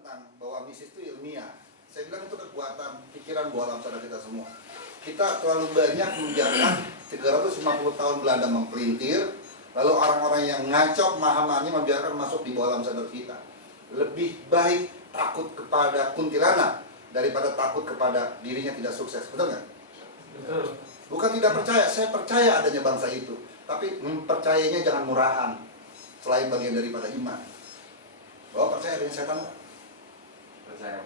tentang bahwa bisnis itu ilmiah. Saya bilang itu kekuatan pikiran bawah alam sadar kita semua. Kita terlalu banyak membiarkan 350 tahun Belanda mempelintir, lalu orang-orang yang ngacok pemahamannya membiarkan masuk di bawah alam sadar kita. Lebih baik takut kepada kuntilanak daripada takut kepada dirinya tidak sukses, betul nggak? Betul. Bukan tidak percaya, saya percaya adanya bangsa itu, tapi percayanya jangan murahan, selain bagian daripada iman. Bahwa percaya dengan setan nggak? Percaya.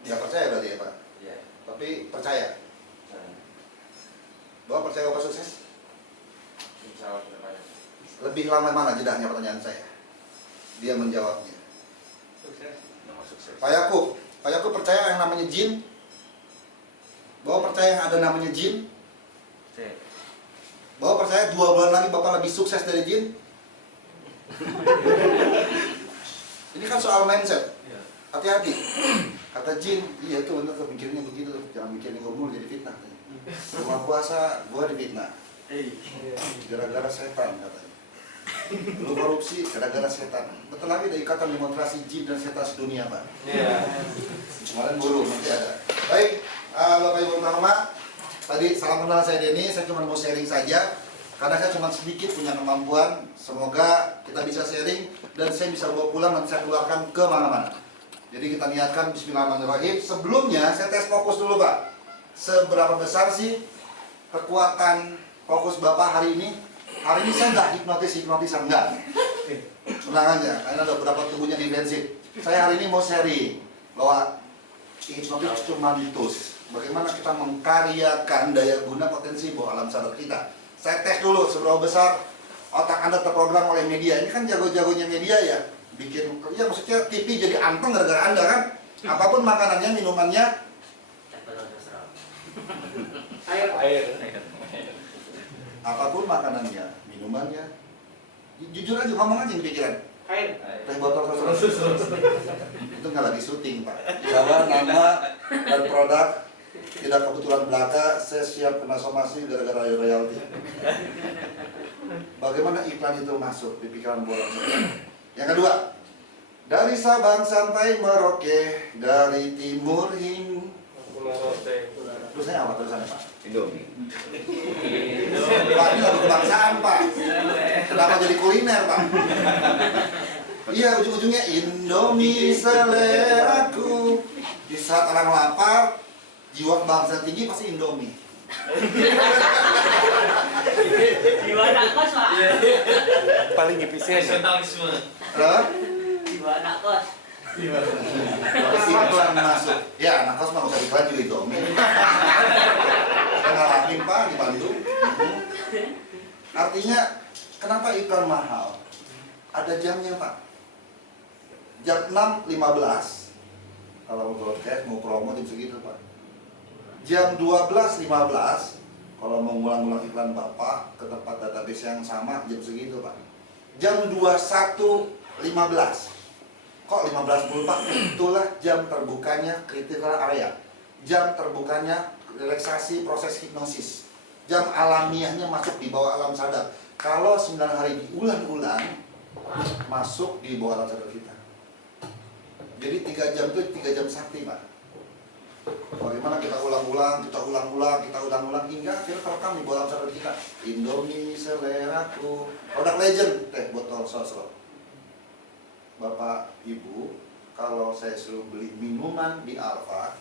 Nggak percaya berarti ya Pak? Iya. Tapi percaya. Percaya. Bahwa percaya Bapak sukses? Insya Allah sudah banyak. Lebih lama mana jedahnya pertanyaan saya? Dia menjawabnya. Sukses. Nama sukses. Pak Yakub percaya yang namanya jin? Bahwa percaya yang ada namanya jin? Percaya. Bahwa percaya 2 bulan lagi Bapak lebih sukses dari jin? Ini kan soal mindset. Iya. Hati-hati. Kata jin, iya tuh bener tuh mikirnya begitu, jangan mikirin umur jadi fitnah. Rumah puasa, gua difitnah. Gara-gara setan katanya. Lu korupsi, gara-gara setan. Betul lagi ada ikatan demonstrasi jin dan setan sedunia Pak. Iya. Kemarin burung nanti ada. Baik, Bapak Ibu terhormat, tadi salam kenal saya Denny, saya cuma mau sharing saja. Karena saya cuma sedikit punya kemampuan, semoga kita bisa sharing dan saya bisa bawa pulang dan saya keluarkan ke mana-mana. Jadi kita niatkan bismillahirrahmanirrahim. Sebelumnya saya tes fokus dulu Pak. Seberapa besar sih kekuatan fokus Bapak hari ini? Hari ini saya nggak hipnotisan enggak. Tenang aja, karena ada beberapa tubuhnya defensif. Saya hari ini mau sharing bahwa hipnotis cuma mitos. Bagaimana kita mengkaryakan daya guna potensi bawah alam sadar kita. Saya tes dulu seberapa besar otak Anda terprogram oleh media. Ini kan jago-jagonya media ya. Bikin, ya maksudnya TV jadi anteng gara-gara Anda kan. Apapun makanannya, minumannya, Air. apapun makanannya, minumannya, jujur aja, ngomong aja yang pikiran. Air. Teh botol susu. Itu nggak lagi syuting Pak. Jalan, nama, dan produk tidak kebetulan belaka, saya siap kena somasi gara-gara royalti. Bagaimana iklan itu masuk di pikiran bola? Yang kedua, dari Sabang sampai Merauke, dari timur hingga tulisannya apa tulisannya Pak? Indomie. Pak, ini lagu kebangsaan Pak. Kenapa jadi kuliner Pak? Iya, ujung-ujungnya Indomie seleraku. Di saat orang lapar, jiwa kebangsaan tinggi pasti Indomie. Gimana kos Pak? Paling efisien. Nasionalisme. Gimana kos? Iklan masuk. Ya, anak kos mah usah iklan juga Indomie. Saya ngalamin Pak di Bandung. Artinya, kenapa iklan mahal? Ada jamnya Pak. Jam 6.15. Kalau mau broadcast, mau promo jam segitu Pak. Jam 12.15. Kalau mau ngulang-ngulang iklan Bapak ke tempat database yang sama jam segitu Pak. Jam 21.15. Kok 15.10 Pak? Itulah jam terbukanya critical area. Jam terbukanya relaksasi proses hipnosis. Jam alamiahnya masuk di bawah alam sadar. Kalau 9 hari diulang-ulang, masuk di bawah alam sadar kita. Jadi 3 jam itu 3 jam sakti Pak. Bagaimana kita ulang-ulang hingga akhirnya terekam di bawah alam sadar kita. Indomie seleraku. Produk legend, teh botol sosro. Bapak Ibu, kalau saya suruh beli minuman di Alfa,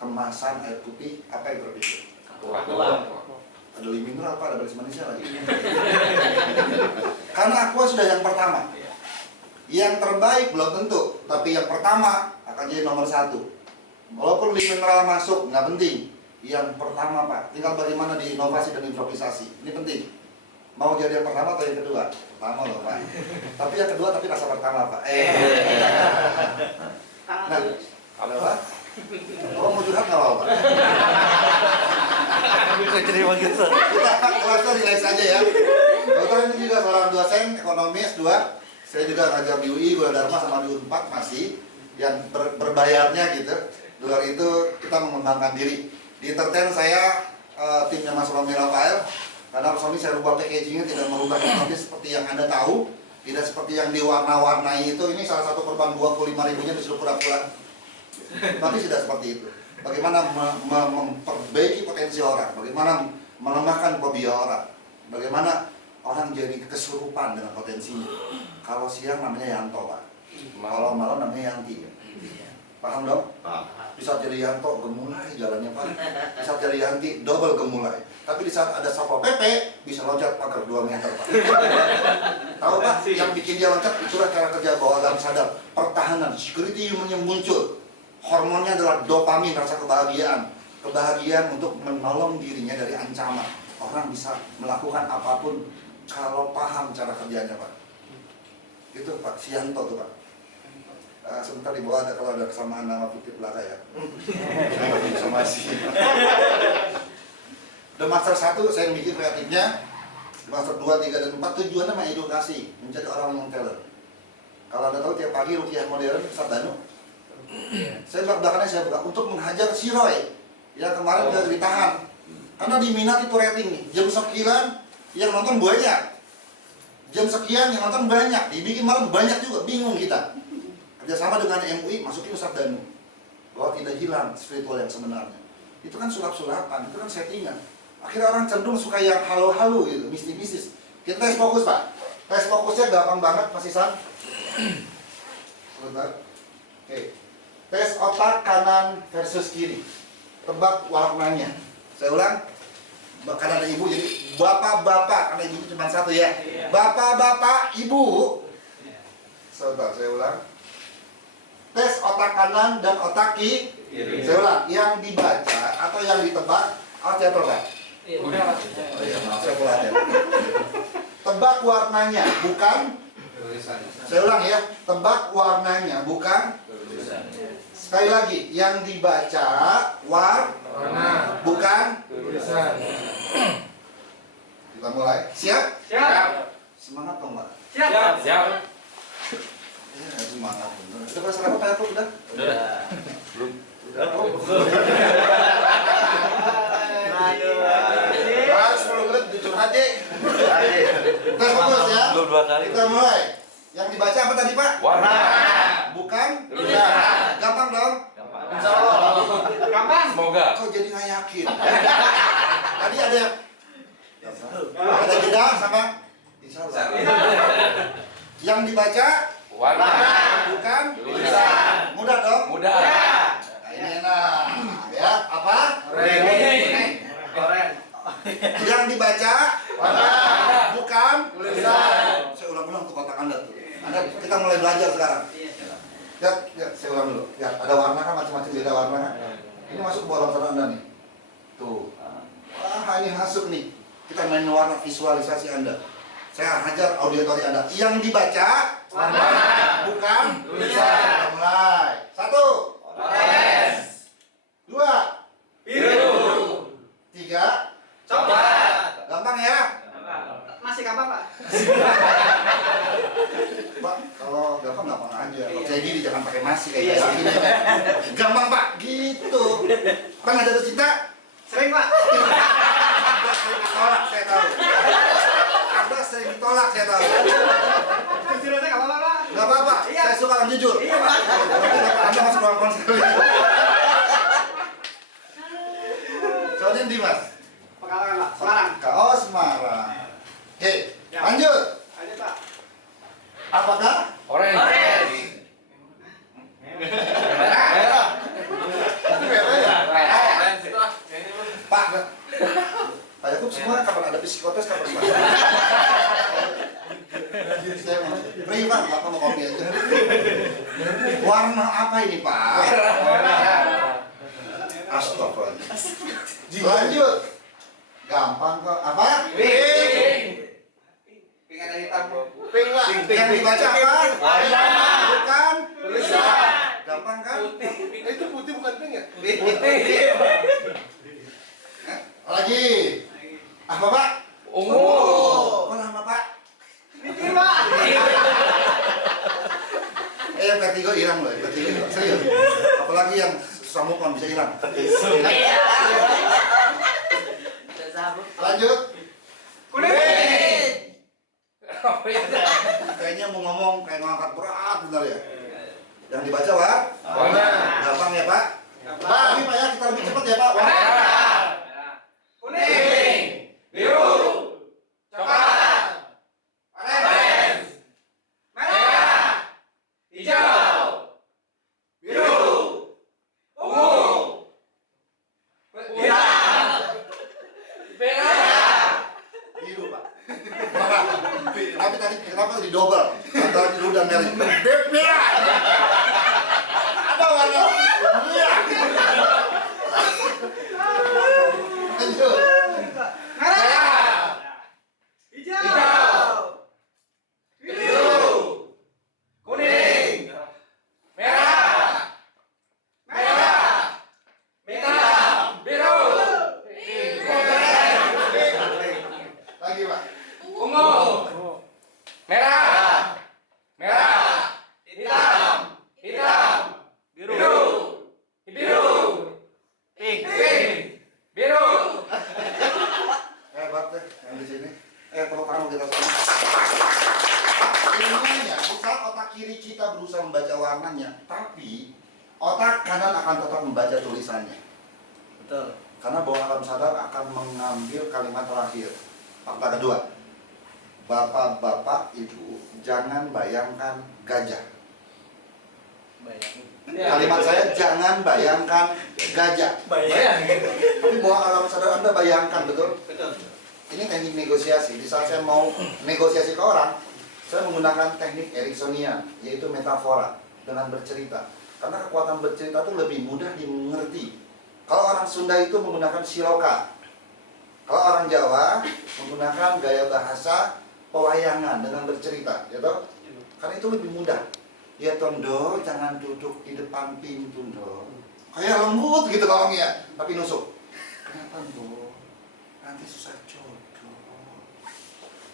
kemasan air putih, apa yang terpikir? Ada mineral apa, ada baris manisnya lagi. Karena aqua sudah yang pertama. Yang terbaik belum tentu, tapi yang pertama akan jadi nomor 1. Walaupun mineral masuk, nggak penting. Yang pertama Pak, tinggal bagaimana diinovasi dan improvisasi. Ini penting. Mau jadi yang pertama atau yang kedua? Pertama loh Pak. Tapi yang kedua tapi rasa pertama Pak. Nah, ada apa? Oh mau curhat nggak apa-apa? Kita kelasnya relax aja ya. Kebetulan ini juga seorang dosen ekonomi S2. Saya juga ngajar di UI, Gunadarma sama di Unpad masih. Yang berbayarnya gitu. Di luar itu kita mengembangkan diri. Di entertain saya timnya Mas Romi Rafael. Karena Romi saya rubah packagingnya tidak merubah hipnotis seperti yang Anda tahu. Tidak seperti yang diwarna-warnai itu. Ini salah satu korban 25.000-nya disuruh pura-pura. Tapi tidak seperti itu. Bagaimana memperbaiki potensi orang, bagaimana melemahkan fobia orang, bagaimana orang jadi kesurupan dengan potensinya. Kalau siang namanya Yanto, Pak. Kalau malam namanya Yanti. Paham dong? Bisa jadi Yanto gemulai jalannya, Pak. Bisa jadi Yanti double gemulai. Tapi di saat ada Satpol PP bisa loncat pagar 2 meter, Pak. Tahu Pak, yang bikin dia loncat itulah cara kerja bawah alam sadar. Pertahanan, security human yang muncul. Hormonnya adalah dopamin, rasa kebahagiaan. Kebahagiaan untuk menolong dirinya dari ancaman. Orang bisa melakukan apapun kalau paham cara kerjanya, Pak. Itu Pak, Sianto tuh, Pak. Sebentar di bawah ada, kalau ada kesamaan nama putih belaka ya. Somasi. The Master 1 saya bikin kreatifnya. The Master 2, 3, dan 4 tujuannya mengedukasi, menjadi orang yang teller. Kalau Anda tahu tiap pagi rukiah modern Ustaz Danu, saya belakangnya saya buka untuk menghajar si Roy yang kemarin udah ditahan karena diminat itu rating nih. Jam sekian yang nonton banyak, jam sekian yang nonton banyak, dibikin malam banyak juga, bingung kita. Kerjasama dengan MUI masukin Ustaz Danu bahwa tidak hilang spiritual yang sebenarnya. Itu kan sulap-sulapan, itu kan settingan. Akhirnya orang cenderung suka yang halu-halu gitu, mistis-mistis. Kita tes fokus, Pak. Tes fokusnya gampang banget, Mas Isan. Sebentar. Oke. Tes otak kanan versus kiri. Tebak warnanya. Saya ulang. Karena ada ibu, jadi bapak-bapak. Karena ibu cuma satu ya. Bapak-bapak, ibu. Sebentar, saya ulang. Tes otak kanan dan otak kiri. Saya ulang. Yang dibaca atau yang ditebak, saya tebak. Oh iya, maaf, saya ulang ya. Tebak warnanya, bukan. Saya ulang ya. Tebak warnanya, bukan. Sekali lagi, yang dibaca warna, bukan tulisan. Kita mulai. Siap? Siap. Semangat dong, Mbak. Siap. Siap. Ya, semangat bener. Udah pada sarapan Pak Yakub udah? Udah. Belum. Udah. Aduh. 10 menit jujur aja. Kita fokus ya. Belum 2 kali. Kita mulai. Yang dibaca apa tadi, Pak? Warna. Bukan? Tulisan. Gampang dong? Insya Allah. Gampang. Semoga. Kok jadi nggak yakin? Tadi ada jeda sama insya Allah. Yang dibaca Warna. bukan Tulisan. mudah dong. Mudah. Nah, ini enak ya. Apa? Keren. Yang dibaca Warna. bukan Tulisan. Saya ulang-ulang untuk kotak Anda tuh. Kita mulai belajar sekarang. Ya, saya ulang dulu. Ya, ada warna kan, macam-macam beda warna kan. Ini masuk ke dalam kotak Anda nih. Tuh. Wah, ini masuk nih. Kita main warna visualisasi Anda. Saya hajar auditori Anda. Yang dibaca Warna. bukan Tulisan. Kita mulai. 1, Orange. 2, Biru. 3. Coklat. Gampang ya? Masih gampang, Pak? Pak, kalau gampang gampang aja. Kalau saya gini jangan pakai nasi kayak Iya. gini. Gampang Pak, gitu. Kan ada cinta? Sering, Pak. Anda sering ditolak, saya tahu. Anda sering ditolak, saya tahu. Jujur aja nggak apa-apa, Pak. Gak apa-apa, Iya. saya suka orang jujur. Iya, Pak. Anda masuk ruang konseling. Soalnya di Mas. Pekalongan, Pak. Semarang. Oh, Semarang. Oke, Ya. lanjut. Ayo, Pak. Apakah? Orange. Merah. Pak, Pak Yakub semua kapan ada psikotes kapan Pak? Saya mau free Pak, Bapak mau kopi aja. Warna apa ini Pak? Astagfirullah. Lanjut. Gampang kok. Apa? Pink. Pink ada hitam. Pink lah. Yang dibaca apa? Warna. Bukan? Tulisan. Gampang kan? Itu putih bukan pink ya? Putih. Lagi. Apa Pak? Ungu. Kok lama Pak? Mikir, Pak. Vertigo hilang loh, vertigo hilang. Serius. Apalagi yang samukan bisa hilang. Sabuk. Lanjut. Kuning. Kayaknya mau ngomong kayak ngangkat berat benar ya. Yang dibaca Pak? Warna. Gampang ya Pak? Gampang. Tapi Pak ya kita lebih cepat ya Pak. Merah, kuning, biru, coklat, orange, merah, hijau, biru, ungu, hitam, merah. Biru Pak. Tapi tadi kenapa di double antara biru dan merah? Merah. Ada warna merah. Lanjut. Merah, hijau, biru, kuning, merah, hitam, biru, Lagi Pak. ungu, merah, hitam, biru, pink, biru. Hebat deh yang di sini. Tepuk tangan kita semua. Ilmunya, saat otak kiri kita berusaha membaca warnanya, tapi otak kanan akan tetap membaca tulisannya. Betul. Karena bawah alam sadar akan mengambil kalimat terakhir. Fakta kedua, bapak-bapak ibu jangan bayangkan gajah. Kalimat saya jangan bayangkan gajah. Tapi bawah alam sadar Anda bayangkan, betul? Betul. Ini teknik negosiasi. Di saat saya mau negosiasi ke orang, saya menggunakan teknik Ericksonian, yaitu metafora dengan bercerita. Karena kekuatan bercerita itu lebih mudah dimengerti. Kalau orang Sunda itu menggunakan siloka. Kalau orang Jawa menggunakan gaya bahasa pewayangan dengan bercerita, gitu. Karena itu lebih mudah. Ya Tondo, jangan duduk di depan pintu, Tondo. Kayak lembut gitu ngomongnya, tapi nusuk. Kenapa, Bu? Nanti susah jodoh.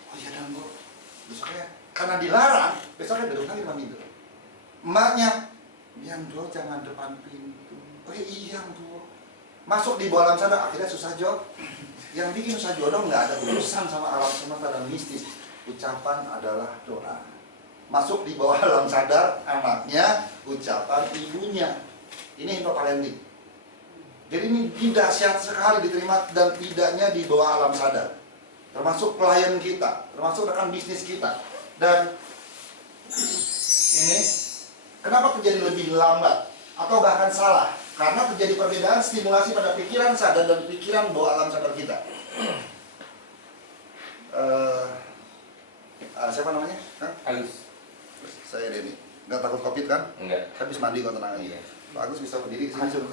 Oh iya dan Bu, besoknya karena dilarang, besoknya duduk lagi depan pintu. Emaknya, yang Do jangan depan pintu. Oh iya Bu. Masuk di bawah alam sadar, akhirnya susah jodoh. Yang bikin susah jodoh nggak ada urusan sama alam semesta dan mistis. Ucapan adalah doa. Masuk di bawah alam sadar anaknya, ucapan ibunya. Ini info parenting. Jadi ini dahsyat sekali diterima dan tidaknya di bawah alam sadar. Termasuk klien kita, termasuk rekan bisnis kita. Dan ini kenapa terjadi lebih lambat atau bahkan salah? Karena terjadi perbedaan stimulasi pada pikiran sadar dan pikiran bawah alam sadar kita. Siapa namanya? Hah? Halus. Saya Denny. Nggak takut covid kan? Enggak. Habis mandi kok tenang aja. Pak Agus bisa berdiri di sini suruh.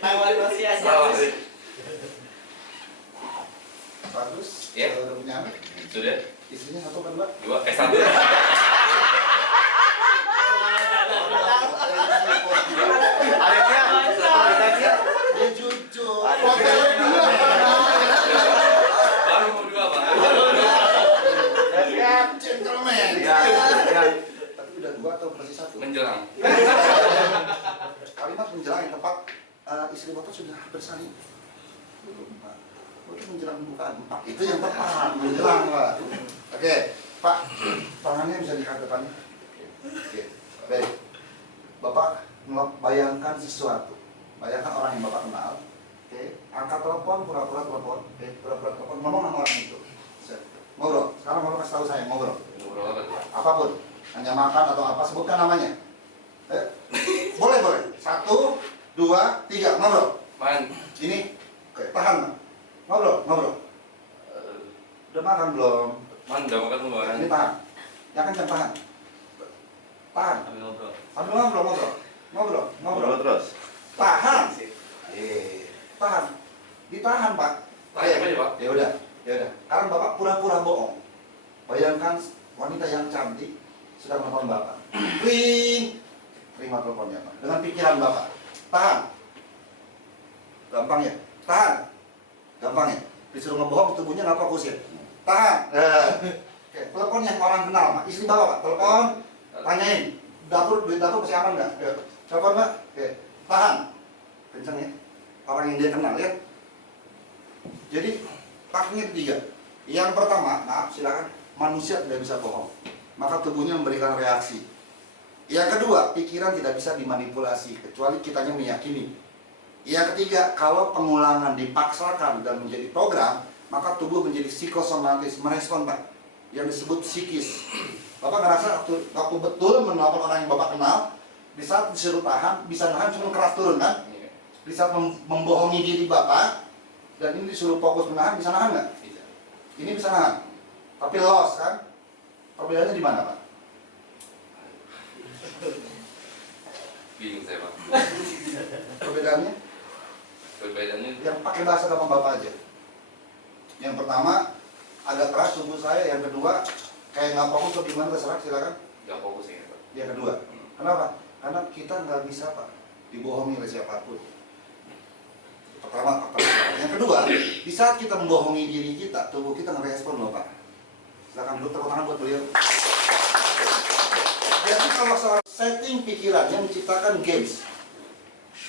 Tawan masih aja. Pak Agus, Iya. udah punya anak? Sudah. Istrinya satu kan, Mbak? 2 S1. Dia jujur. Baru mau 2, Pak. Gentleman. Tapi udah 2 atau masih 1? Menjelang. Kalimat menjelang yang tepat, istri Bapak sudah bersalin. Pak, itu menjelang bukaan 4. Itu yang tepat, menjelang Pak. Oke, Pak, tangannya bisa diangkat depannya. Oke, baik. Bapak bayangkan sesuatu. Bayangkan orang yang Bapak kenal. Oke, angkat telepon, pura-pura telepon. Oke, pura-pura telepon, ngomong sama orang itu. Ngobrol, sekarang Bapak kasih tahu saya, ngobrol. Ngobrol apa tuh? Apapun, hanya makan atau apa, sebutkan namanya. Boleh, boleh. 1, 2, 3, ngobrol. Man. Ini, oke, tahan, Mas. Ngobrol, ngobrol. Udah makan belum? Man, udah makan belum, Man? Ini tahan. Ya kan, jangan tahan. Tahan. Sambil ngobrol. Sambil ngobrol, ngobrol. Ngobrol, ngobrol. terus. Tahan. Tahan. Ditahan, Pak. Tahan aja, Pak. Ya udah, ya udah. Sekarang Bapak pura-pura bohong. Bayangkan wanita yang cantik sedang menelpon Bapak. Ring. Terima teleponnya, Pak. Dengan pikiran Bapak. Tahan. Gampang ya? Tahan. Gampang ya? Disuruh ngebohong, tubuhnya nggak fokus ya? Tahan. Oke, telepon yang orang kenal, Pak. Istri Bapak, Pak. Telepon. Tanyain. Duit dapur masih aman nggak? Ya. Telepon, Pak. Oke. Tahan. Kencang ya? Orang yang dia kenal ya. Jadi, taknya ketiga. Yang pertama, maaf silakan, manusia tidak bisa bohong, maka tubuhnya memberikan reaksi. Yang kedua, pikiran tidak bisa dimanipulasi kecuali kitanya meyakini. Yang ketiga, kalau pengulangan dipaksakan dan menjadi program, maka tubuh menjadi psikosomatis, merespon Pak, yang disebut psikis. Bapak ngerasa waktu betul menelpon orang yang Bapak kenal, di saat disuruh tahan, bisa nahan cuma keras turun kan? Di saat membohongi diri Bapak, dan ini disuruh fokus menahan, bisa nahan nggak? Bisa. Ini bisa nahan, tapi loss kan? Perbedaannya di mana Pak? Bingung saya Pak. Perbedaannya? Perbedaannya Yang pakai bahasa gampang Bapak aja. Yang pertama, agak keras tubuh saya. Yang kedua, kayak nggak fokus atau gimana, terserah, silakan. nggak fokus ya Pak. Yang kedua, kenapa? Karena kita nggak bisa Pak dibohongi oleh siapapun. Pertama, yang kedua, di saat kita membohongi diri kita, tubuh kita ngerespon loh Pak. Silakan dulu tepuk tangan buat beliau. Jadi kalau soal setting pikirannya menciptakan games,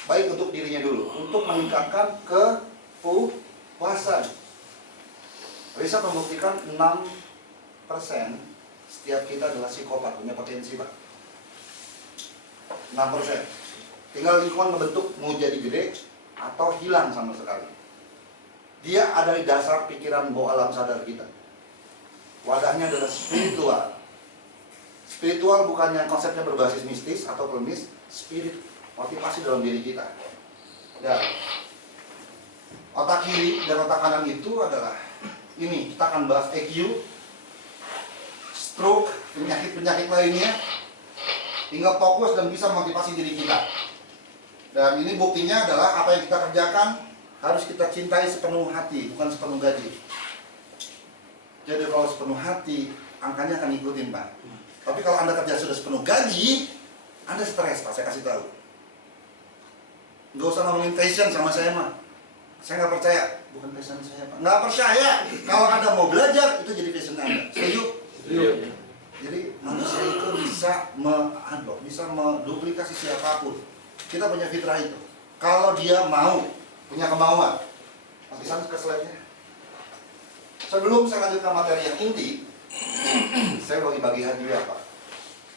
baik untuk dirinya dulu, untuk meningkatkan kepuasan. Riset membuktikan 6% setiap kita adalah psikopat, punya potensi Pak. 6%. Tinggal lingkungan membentuk mau jadi gede atau hilang sama sekali. Dia ada di dasar pikiran bawah alam sadar kita. Wadahnya adalah spiritual. Spiritual bukan yang konsepnya berbasis mistis atau klinis, spirit, motivasi dalam diri kita. Dan otak kiri dan otak kanan itu adalah ini, kita akan bahas EQ, stroke, penyakit-penyakit lainnya, hingga fokus dan bisa motivasi diri kita. Dan ini buktinya adalah apa yang kita kerjakan harus kita cintai sepenuh hati, bukan sepenuh gaji. Jadi kalau sepenuh hati, angkanya akan ngikutin Pak. Tapi kalau Anda kerja sudah sepenuh gaji, Anda stres Pak, saya kasih tahu. Nggak usah ngomongin passion sama saya mah. Saya nggak percaya, bukan passion saya Pak. Nggak percaya, kalau Anda mau belajar, itu jadi passion Anda. Setuju? Setuju. Jadi manusia itu bisa bisa menduplikasi siapapun. Kita punya fitrah itu. Kalau dia mau, punya kemauan. Mas Isan ke slide-nya. Sebelum saya lanjutkan materi yang inti, saya mau bagi hadiah Pak.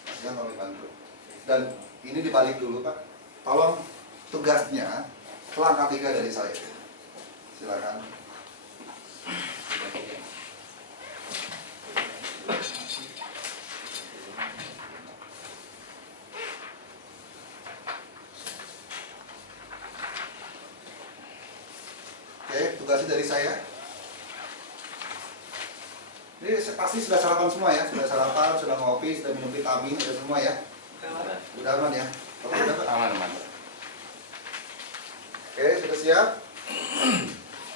Mas Isan tolong dibantu. Dan ini dibalik dulu Pak. Tolong tugasnya langkah 3 dari saya. Silakan. Oke, tugasnya dari saya. Ini pasti sudah sarapan semua ya, sudah sarapan, sudah ngopi, sudah minum vitamin, sudah semua ya. Udah aman ya. Oke, udah Pak. Aman. Oke, sudah siap.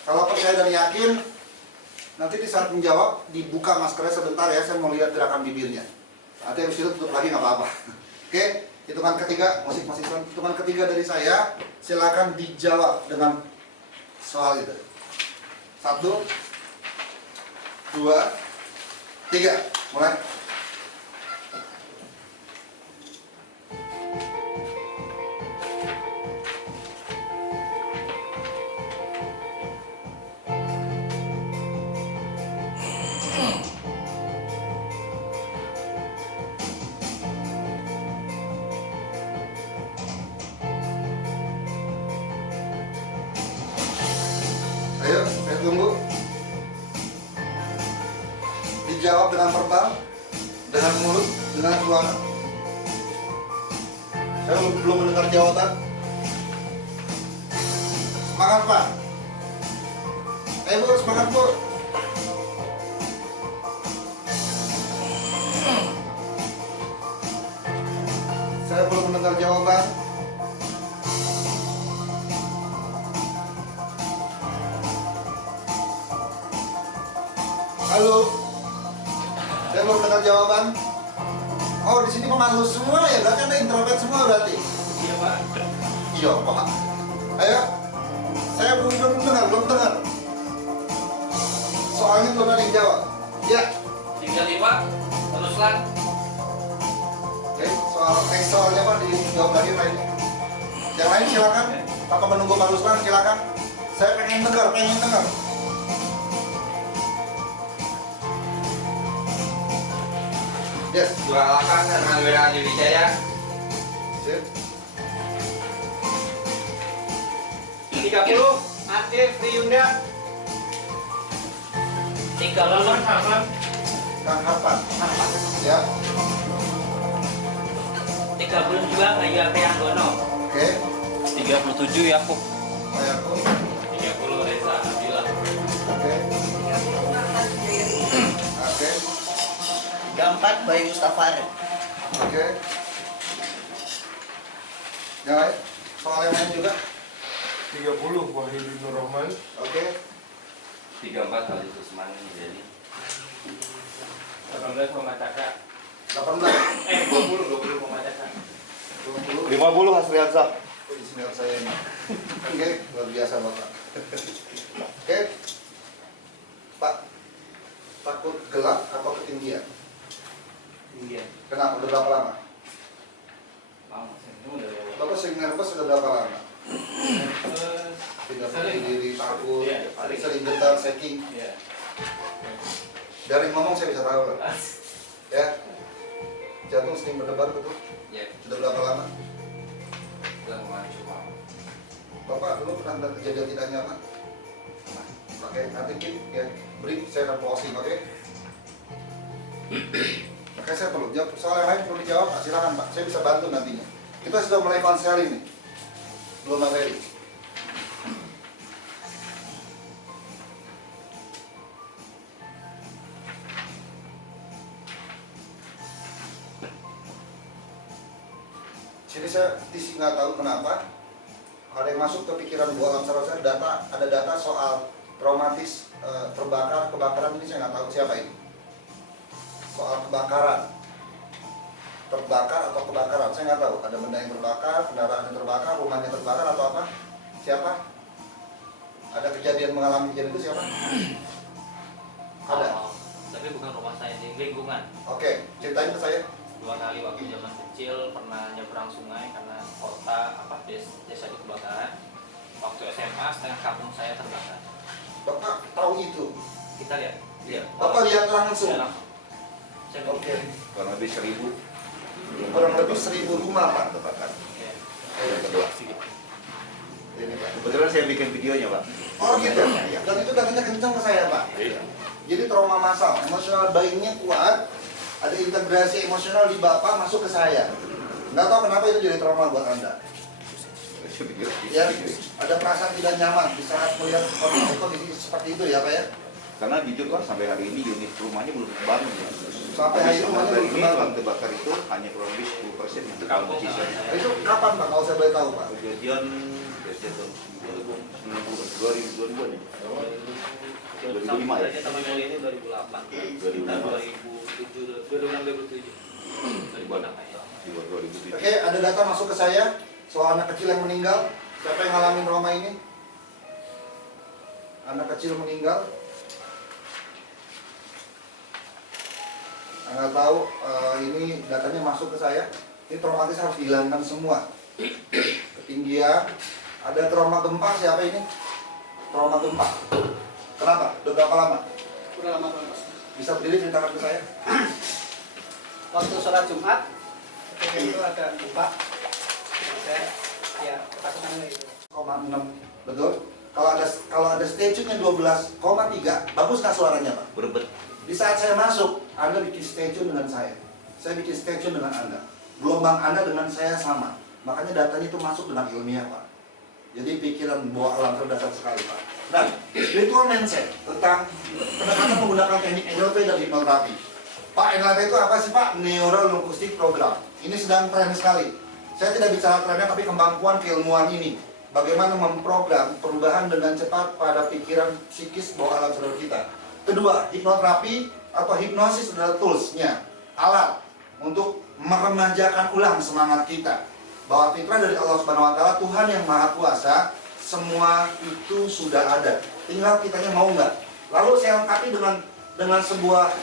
Kalau percaya dan yakin, nanti di saat menjawab dibuka maskernya sebentar ya, saya mau lihat gerakan bibirnya. Nanti yang itu tutup lagi nggak apa-apa. Oke, hitungan ketiga, musik hitungan ketiga dari saya, silakan dijawab dengan soal itu. 1, 2, 3, mulai. Ayo, saya tunggu. Dijawab dengan verbal, dengan mulut, dengan suara. Saya belum mendengar jawaban. Semangat Pak. Ayo Bu, semangat Bu. Saya belum mendengar jawaban. Halo. Saya belum mendengar jawaban. Oh, di sini pemalu semua ya, berarti Anda introvert semua berarti. Iya Pak. Iya Pak. Ayo. Saya belum dengar. Soalnya belum ada yang jawab. Ya. Tinggal Pak. Teruslah. Oke, soalnya Pak dijawab lagi lainnya. Yang lain silakan. Tanpa menunggu Pak Ruslan silakan. Saya pengen dengar. Yes. Dua lapangan Anggra Adi Wijaya. Sip. 30 Aktif Riyunda. 30. Kang Harpan. Siap. 32 Bayu Aprianggono. Oke. 37 Yakub. Ayakun. 30 Reza Nabila. Oke. Oke. 34 Bayu Mustafar. Oke. Yang lain? Soal yang lain juga? 30 Wahyudi Nur Rahman. Oke. 34 Khalid Usman jadi. 18 Muhammad Caka. 18. 20 Muhammad Caka. 20. 50 Hasri Azab. Oh, di sini saya ini. Oke, luar biasa Bapak. Oke. Pak, takut gelap atau ketinggian? Iya. Kenapa? Udah berapa lama? Lama sih. Itu udah lewat. Bapak sering nervous sudah berapa lama? Tidak percaya diri, takut, Iya, sering getar, shaking. Iya. Dari ngomong saya bisa tahu loh. Ya. Jantung sering berdebar betul. Ya, Sudah berapa lama? udah mulai coba. Bapak dulu pernah ada kejadian tidak nyaman? Oke, nanti ya break saya akan posting, oke? Oke, saya perlu jawab. Soal yang lain perlu dijawab, silakan Pak. Saya bisa bantu nantinya. Kita sudah mulai konseling nih. Belum materi. Jadi saya nggak tahu kenapa ada yang masuk ke pikiran Bu Alam Sarwa saya ada data soal traumatis kebakaran ini saya nggak tahu siapa ini. Soal kebakaran, terbakar atau kebakaran saya nggak tahu. Ada benda yang terbakar, kendaraan yang terbakar, rumahnya terbakar atau apa? Siapa? Ada kejadian mengalami kejadian itu siapa? Ada. Oh, tapi bukan rumah saya, di lingkungan. Oke, ceritain ke saya. 2 kali waktu zaman kecil pernah nyebrang sungai karena desa itu kebakaran. Waktu SMA setengah kampung saya terbakar. Bapak tahu itu? Kita lihat. Iya. Bapak lihat langsung? Iya, langsung. Saya Oke. Kurang lebih 1000. Kurang lebih 1000 rumah Pak terbakar. Iya. Yang kedua. Ini Pak. Kebetulan saya bikin videonya, Pak. Oh gitu. Iya. Dan itu datanya kencang ke saya Pak. Iya. Jadi trauma massal, emosional bayinya kuat, ada integrasi emosional di Bapak masuk ke saya. Nggak tahu kenapa itu jadi trauma buat Anda. Ya, ada perasaan tidak nyaman di saat melihat kondisi seperti itu ya Pak ya. Karena jujur Pak, sampai hari ini unit rumahnya belum kebangun ya. Sampai hari ini rumahnya belum ini kebangun. uang terbakar itu hanya kurang lebih 10% yang Kampung terbangun sisanya. sama Itu kapan Pak kalau saya boleh tahu Pak? Kejadian tahun 2000-an ya. 2005 ya? Sampai mulia ini 2008. 2007. 2006 2007. 2006 ya. Oke, ada data masuk ke saya soal anak kecil yang meninggal. Siapa yang ngalamin trauma ini? Anak kecil meninggal. Nggak tahu, ini datanya masuk ke saya. Ini traumatis harus dihilangkan semua. Ketinggian. Ada trauma gempa siapa ini? Trauma gempa. Kenapa? Udah berapa lama? Udah lama banget. Bisa berdiri ceritakan ke saya? Waktu sholat Jumat, ketika itu ada gempa. Saya ya ketakutan gitu. 0,6 betul. Kalau ada stage-nya 12,3, bagus nggak suaranya Pak? Berebet. Di saat saya masuk, Anda bikin stage dengan saya bikin stage dengan Anda. Gelombang Anda dengan saya sama. Makanya datanya itu masuk dengan ilmiah Pak. Jadi pikiran bawah alam terdasar sekali Pak. Nah, spiritual mindset tentang pendekatan menggunakan teknik NLP dan hipnoterapi. Pak, NLP itu apa sih Pak? Neural Linguistic Program. Ini sedang tren sekali. Saya tidak bicara trennya tapi kemampuan keilmuan ini. Bagaimana memprogram perubahan dengan cepat pada pikiran psikis bawah alam sadar kita. Kedua, hipnoterapi atau hipnosis adalah toolsnya, alat untuk meremajakan ulang semangat kita. Bahwa fitrah dari Allah Subhanahu Wa Taala, Tuhan yang Maha Kuasa, semua itu sudah ada. Tinggal kitanya mau nggak. Lalu saya lengkapi dengan sebuah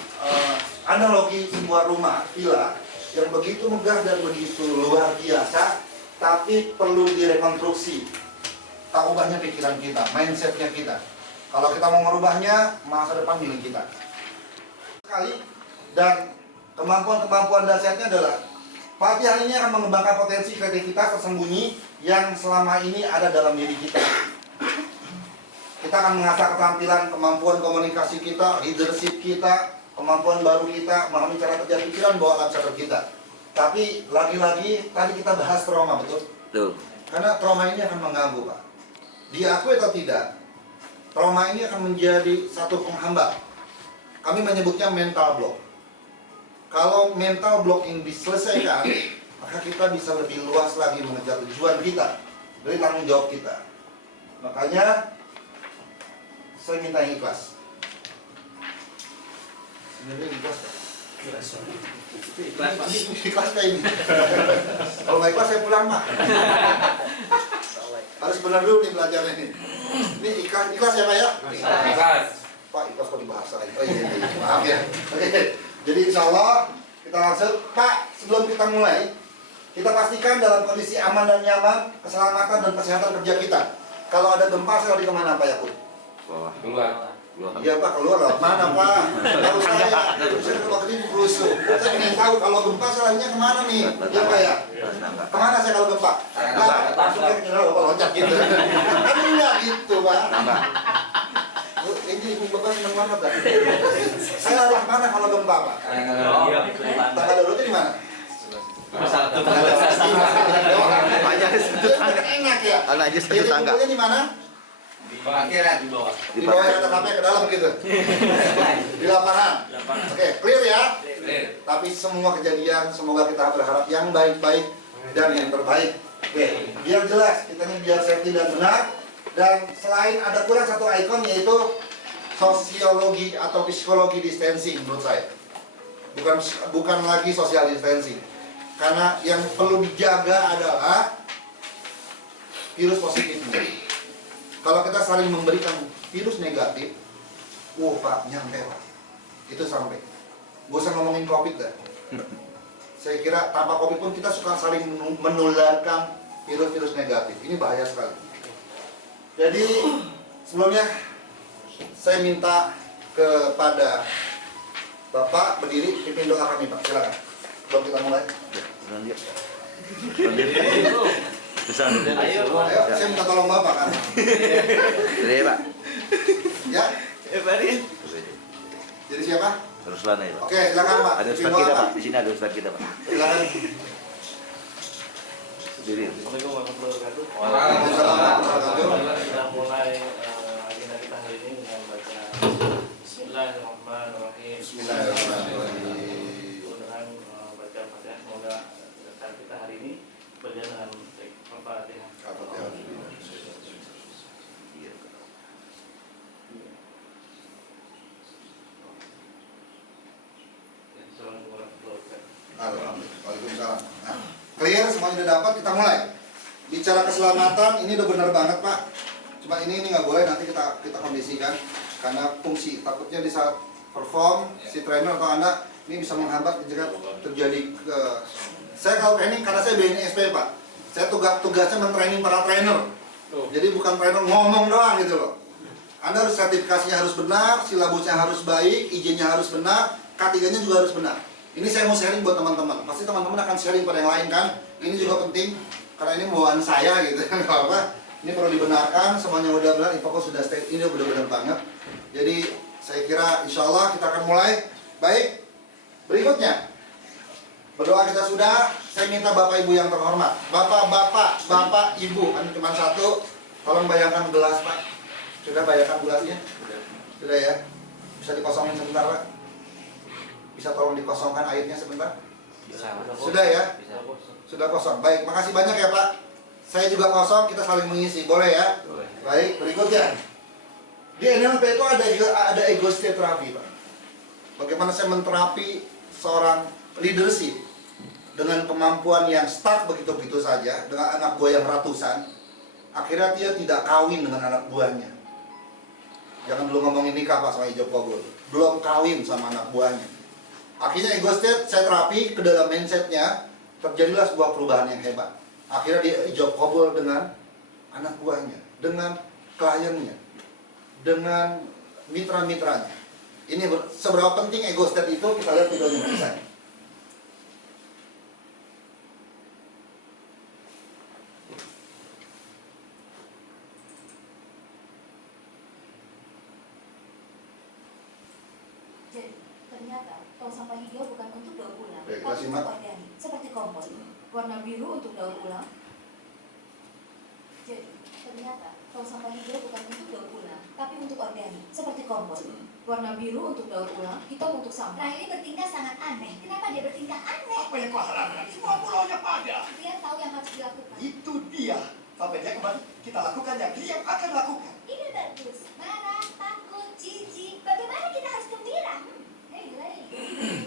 analogi sebuah rumah villa yang begitu megah dan begitu luar biasa, tapi perlu direkonstruksi. Tak ubahnya pikiran kita, mindsetnya kita. Kalau kita mau merubahnya, masa depan milik kita. Sekali, dan Kemampuan-kemampuan dasarnya adalah pelatihan ini akan mengembangkan potensi kreativitas tersembunyi yang selama ini ada dalam diri kita. Kita akan mengasah keterampilan, kemampuan komunikasi kita, leadership kita, kemampuan baru kita, memahami cara kerja pikiran, bawaan sadar kita. Tapi lagi-lagi tadi kita bahas trauma, betul? Tuh. Karena trauma ini akan mengganggu, Pak. Diakui atau tidak, trauma ini akan menjadi satu penghambat. Kami menyebutnya mental block. Kalau mental block ini diselesaikan, maka kita bisa lebih luas lagi mengejar tujuan kita dari tanggung jawab kita. Makanya saya minta yang ikhlas. Sebenarnya ikhlas, Pak. Ikhlas kayak ini. Kalau nggak ikhlas saya pulang, Pak. Harus benar dulu nih belajarnya ini. Ini ikhlas ya, Pak ya? Ikhlas. Pak, ikhlas kok dibahasain. Oh iya, maaf ya. Oke. Jadi insya Allah kita langsung. Pak, sebelum kita mulai, kita pastikan dalam kondisi aman dan nyaman, keselamatan dan kesehatan kerja kita. Kalau ada gempa, saya lari kemana, Pak Yakub? Keluar. Iya Pak, keluar lewat mana Pak? Kalau saya keluar ini rusuh. Saya ingin tahu kalau gempa saya larinya kemana nih? Iya Pak ya? Kemana saya kalau gempa? Langsung saya kira loncat gitu. Kan enggak gitu Pak. Ini ibu bapak senang banget Pak. Saya lari kemana kalau gempa Pak? Tangga daruratnya di mana? Enak ya? Aja satu tangga. Jadi di mana? Parkiran. Di bawah. Di bawah yang ada sampai ke dalam begitu. Di lapangan. Oke, clear ya? Clear. Tapi semua kejadian semoga kita berharap yang baik-baik dan yang terbaik. Oke, biar jelas, kita ini biar safety dan benar. Dan selain ada kurang satu ikon yaitu sosiologi atau psikologi distancing menurut saya. Bukan lagi social distancing. Karena yang perlu dijaga adalah virus positifnya. Kalau kita saling memberikan virus negatif, Pak, nyampe Pak. Itu sampai. Gak usah ngomongin COVID dah. Saya kira tanpa COVID pun kita suka saling menularkan virus-virus negatif. Ini bahaya sekali. Jadi sebelumnya saya minta kepada Bapak berdiri, pimpin doa kami Pak. Silakan. Sebelum kita mulai. Ayo, saya minta tolong Bapak kan. Jadi Pak. Ya. Jadi siapa? Ruslan aja Pak. Oke, silakan Pak. Ada Pimpin ustaz doa, kita Pak. Pak. Di sini ada ustaz kita Pak. Silakan. Sendiri. Assalamualaikum warahmatullahi wabarakatuh. Waalaikumsalam warahmatullahi wabarakatuh. Kita mulai agenda kita hari ini dengan baca Bismillahirrahmanirrahim. Bismillahirrahmanirrahim. Dengan baca Fatihah, semoga acara kita hari ini berjalan dengan baik. Al-Fatihah. Assalamualaikum warahmatullahi wabarakatuh. Waalaikumsalam. Nah, clear, semuanya udah dapat, kita mulai. Bicara keselamatan, ini udah benar banget Pak. Cuma ini nggak boleh, nanti kita kondisikan. Karena fungsi, takutnya di saat perform, si trainer atau anak, ini bisa menghambat jika terjadi ke... Saya kalau training, karena saya BNSP Pak. Saya tugasnya mentraining para trainer. Jadi bukan trainer ngomong doang gitu loh. Anda harus sertifikasinya harus benar, silabusnya harus baik, izinnya harus benar, K3-nya juga harus benar. Ini saya mau sharing buat teman-teman. Pasti teman-teman akan sharing pada yang lain kan. Ini juga penting karena ini bawaan saya gitu. Enggak apa. Ini perlu dibenarkan, semuanya udah benar, info sudah state ini udah benar banget. Jadi saya kira insya Allah kita akan mulai. Baik. Berikutnya. Berdoa kita sudah, saya minta Bapak Ibu yang terhormat. Bapak Ibu, kan cuma satu. Tolong bayangkan gelas Pak. Sudah bayangkan gelasnya? Sudah ya? Bisa dikosongin sebentar Pak? Bisa tolong dikosongkan airnya sebentar? Sudah ya? Sudah kosong. Baik, makasih banyak ya Pak. Saya juga kosong, kita saling mengisi. Boleh ya? Baik, berikutnya. Di NLP itu ada ego state terapi Pak. Bagaimana saya menterapi seorang leadership dengan kemampuan yang stuck begitu-begitu saja, dengan anak buah yang ratusan. Akhirnya dia tidak kawin dengan anak buahnya. Jangan belum ngomongin nikah Pak sama Ijob Kobul. Belum kawin sama anak buahnya. Akhirnya ego state saya terapi ke dalam mindsetnya, terjadilah sebuah perubahan yang hebat. Akhirnya dia Ijob Kobul dengan anak buahnya, dengan kliennya, dengan mitra-mitranya. Ini seberapa penting ego state itu kita lihat videonya bisa. Jadi, ternyata tong sampah hijau bukan untuk daur ulang, Baik, tapi kita untuk simak. organik, seperti kompos. Warna biru untuk daur ulang. Jadi, ternyata tong sampah hijau bukan untuk daur ulang, tapi untuk organik, seperti kompos. Warna biru untuk daur ulang, hitam untuk sampah. Nah, ini bertingkah sangat aneh. Kenapa dia bertingkah aneh? Apa yang kau harapkan? Semua pulaunya pada. Dia tahu yang harus dilakukan. Itu dia. Sampai dia kembali, kita lakukan yang dia akan lakukan. Ini bagus. Marah, takut, jijik. Bagaimana kita harus gembira? Hei,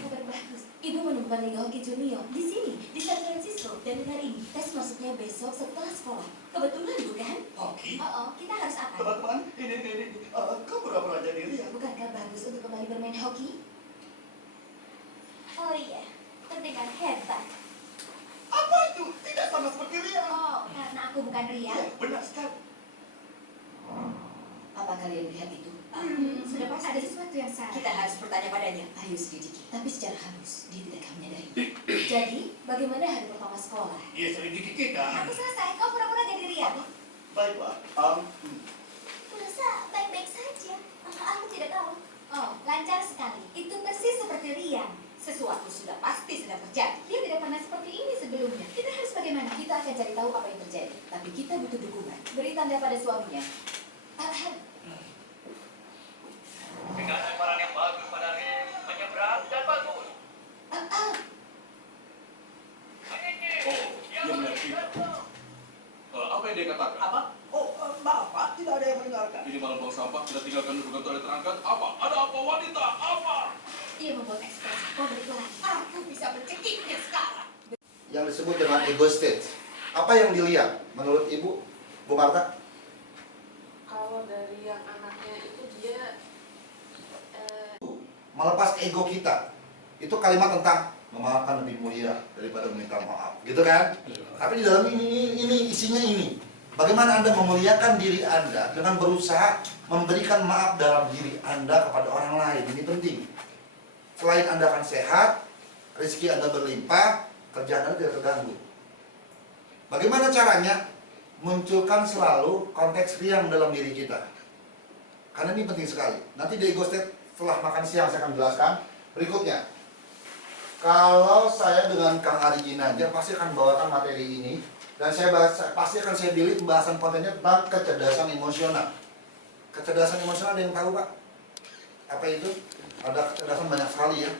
Kabar bagus. Ibu menemukan Liga Hoki Junior di sini, di San Francisco. Dan hari ini, tes masuknya besok setelah sekolah. Kebetulan bukan? Hoki? oh, kita harus apa? Teman-teman, ini. Kau pura-pura jadi lihat. Bukankah bagus untuk kembali bermain hoki? Oh iya, pertandingan hebat. Apa itu? Tidak sama seperti Ria. Oh, karena aku bukan Ria. Ya, benar sekali. Apa kalian lihat itu? Sudah pasti ada sesuatu yang salah. Kita harus bertanya padanya. Ayo selidiki. Tapi secara halus, dia tidak akan menyadari. Jadi, bagaimana hari pertama sekolah? Dia selidiki kita. Aku selesai. Kau pura-pura jadi Ria. Baiklah. Kurasa baik-baik saja. Aku tidak tahu. Oh, lancar sekali. Itu persis seperti Ria. Sesuatu sudah pasti sedang terjadi. Dia tidak pernah seperti ini sebelumnya. Kita harus bagaimana? Kita akan cari tahu apa yang terjadi. Tapi kita butuh dukungan. Beri tanda pada suaminya. Dengan lemparan yang bagus pada Ria, menyeberang dan bagus. Oh, dia melihat kita. Apa yang dia katakan? Apa? Oh, Bapak tidak ada yang mendengarkan. Ini malam buang sampah, kita tinggalkan dudukan toilet terangkat. Apa? Ada apa wanita? Apa? Dia membuat ekspresi publik lain. Aku bisa mencekiknya sekarang. Yang disebut dengan ego state. Apa yang dilihat menurut Ibu, Bu Marta? Kalau dari yang anaknya itu dia Melepas ego kita. Itu kalimat tentang memaafkan lebih mulia daripada meminta maaf, gitu kan? Tapi di dalam ini isinya ini. Bagaimana Anda memuliakan diri Anda dengan berusaha memberikan maaf dalam diri Anda kepada orang lain. Ini penting. Selain Anda akan sehat, rezeki Anda berlimpah, kerjaan Anda tidak terganggu. Bagaimana caranya? Munculkan selalu konteks riang dalam diri kita. Karena ini penting sekali. Nanti di ego state setelah makan siang saya akan jelaskan. Berikutnya, kalau saya dengan Kang Ari Ginanjar pasti akan bawakan materi ini. Dan pasti akan saya pilih pembahasan kontennya tentang kecerdasan emosional. Kecerdasan emosional ada yang tahu Pak? Apa itu? Ada kecerdasan banyak sekali ya.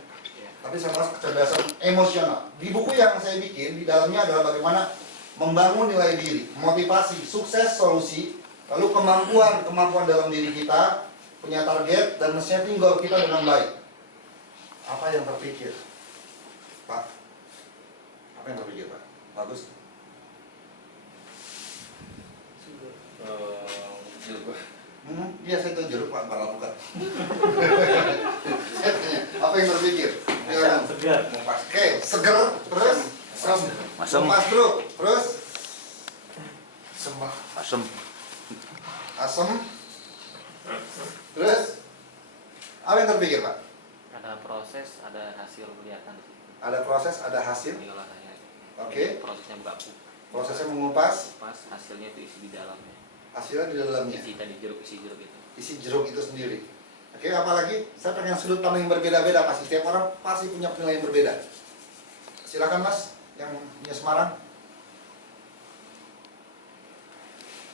Tapi saya bahas kecerdasan emosional. Di buku yang saya bikin, di dalamnya adalah bagaimana membangun nilai diri, motivasi, sukses, solusi, lalu kemampuan dalam diri kita, punya target, dan men-setting goal kita dengan baik. Apa yang terpikir? Pak? Apa yang terpikir Pak? Bagus? Jeruk. Iya saya tahu jeruk Pak, para bukan. Apa yang terpikir? Segar. Oke, seger, terus Masem. lepas bro, terus Sembah. Asem. asem, terus apa yang terpikir Pak? Ada proses, ada hasil kelihatan di situ. Ada proses, ada hasil. Diolahnya. Oke. Prosesnya baku. Prosesnya mengupas, Pas hasilnya itu isi di dalamnya. hasilnya di dalamnya. Isi tadi jeruk, isi jeruk itu. Isi jeruk itu sendiri. Oke, apalagi saya pengen sudut pandang yang berbeda-beda pasti. Setiap orang pasti punya penilaian yang berbeda. Silakan Mas, yang punya Semarang.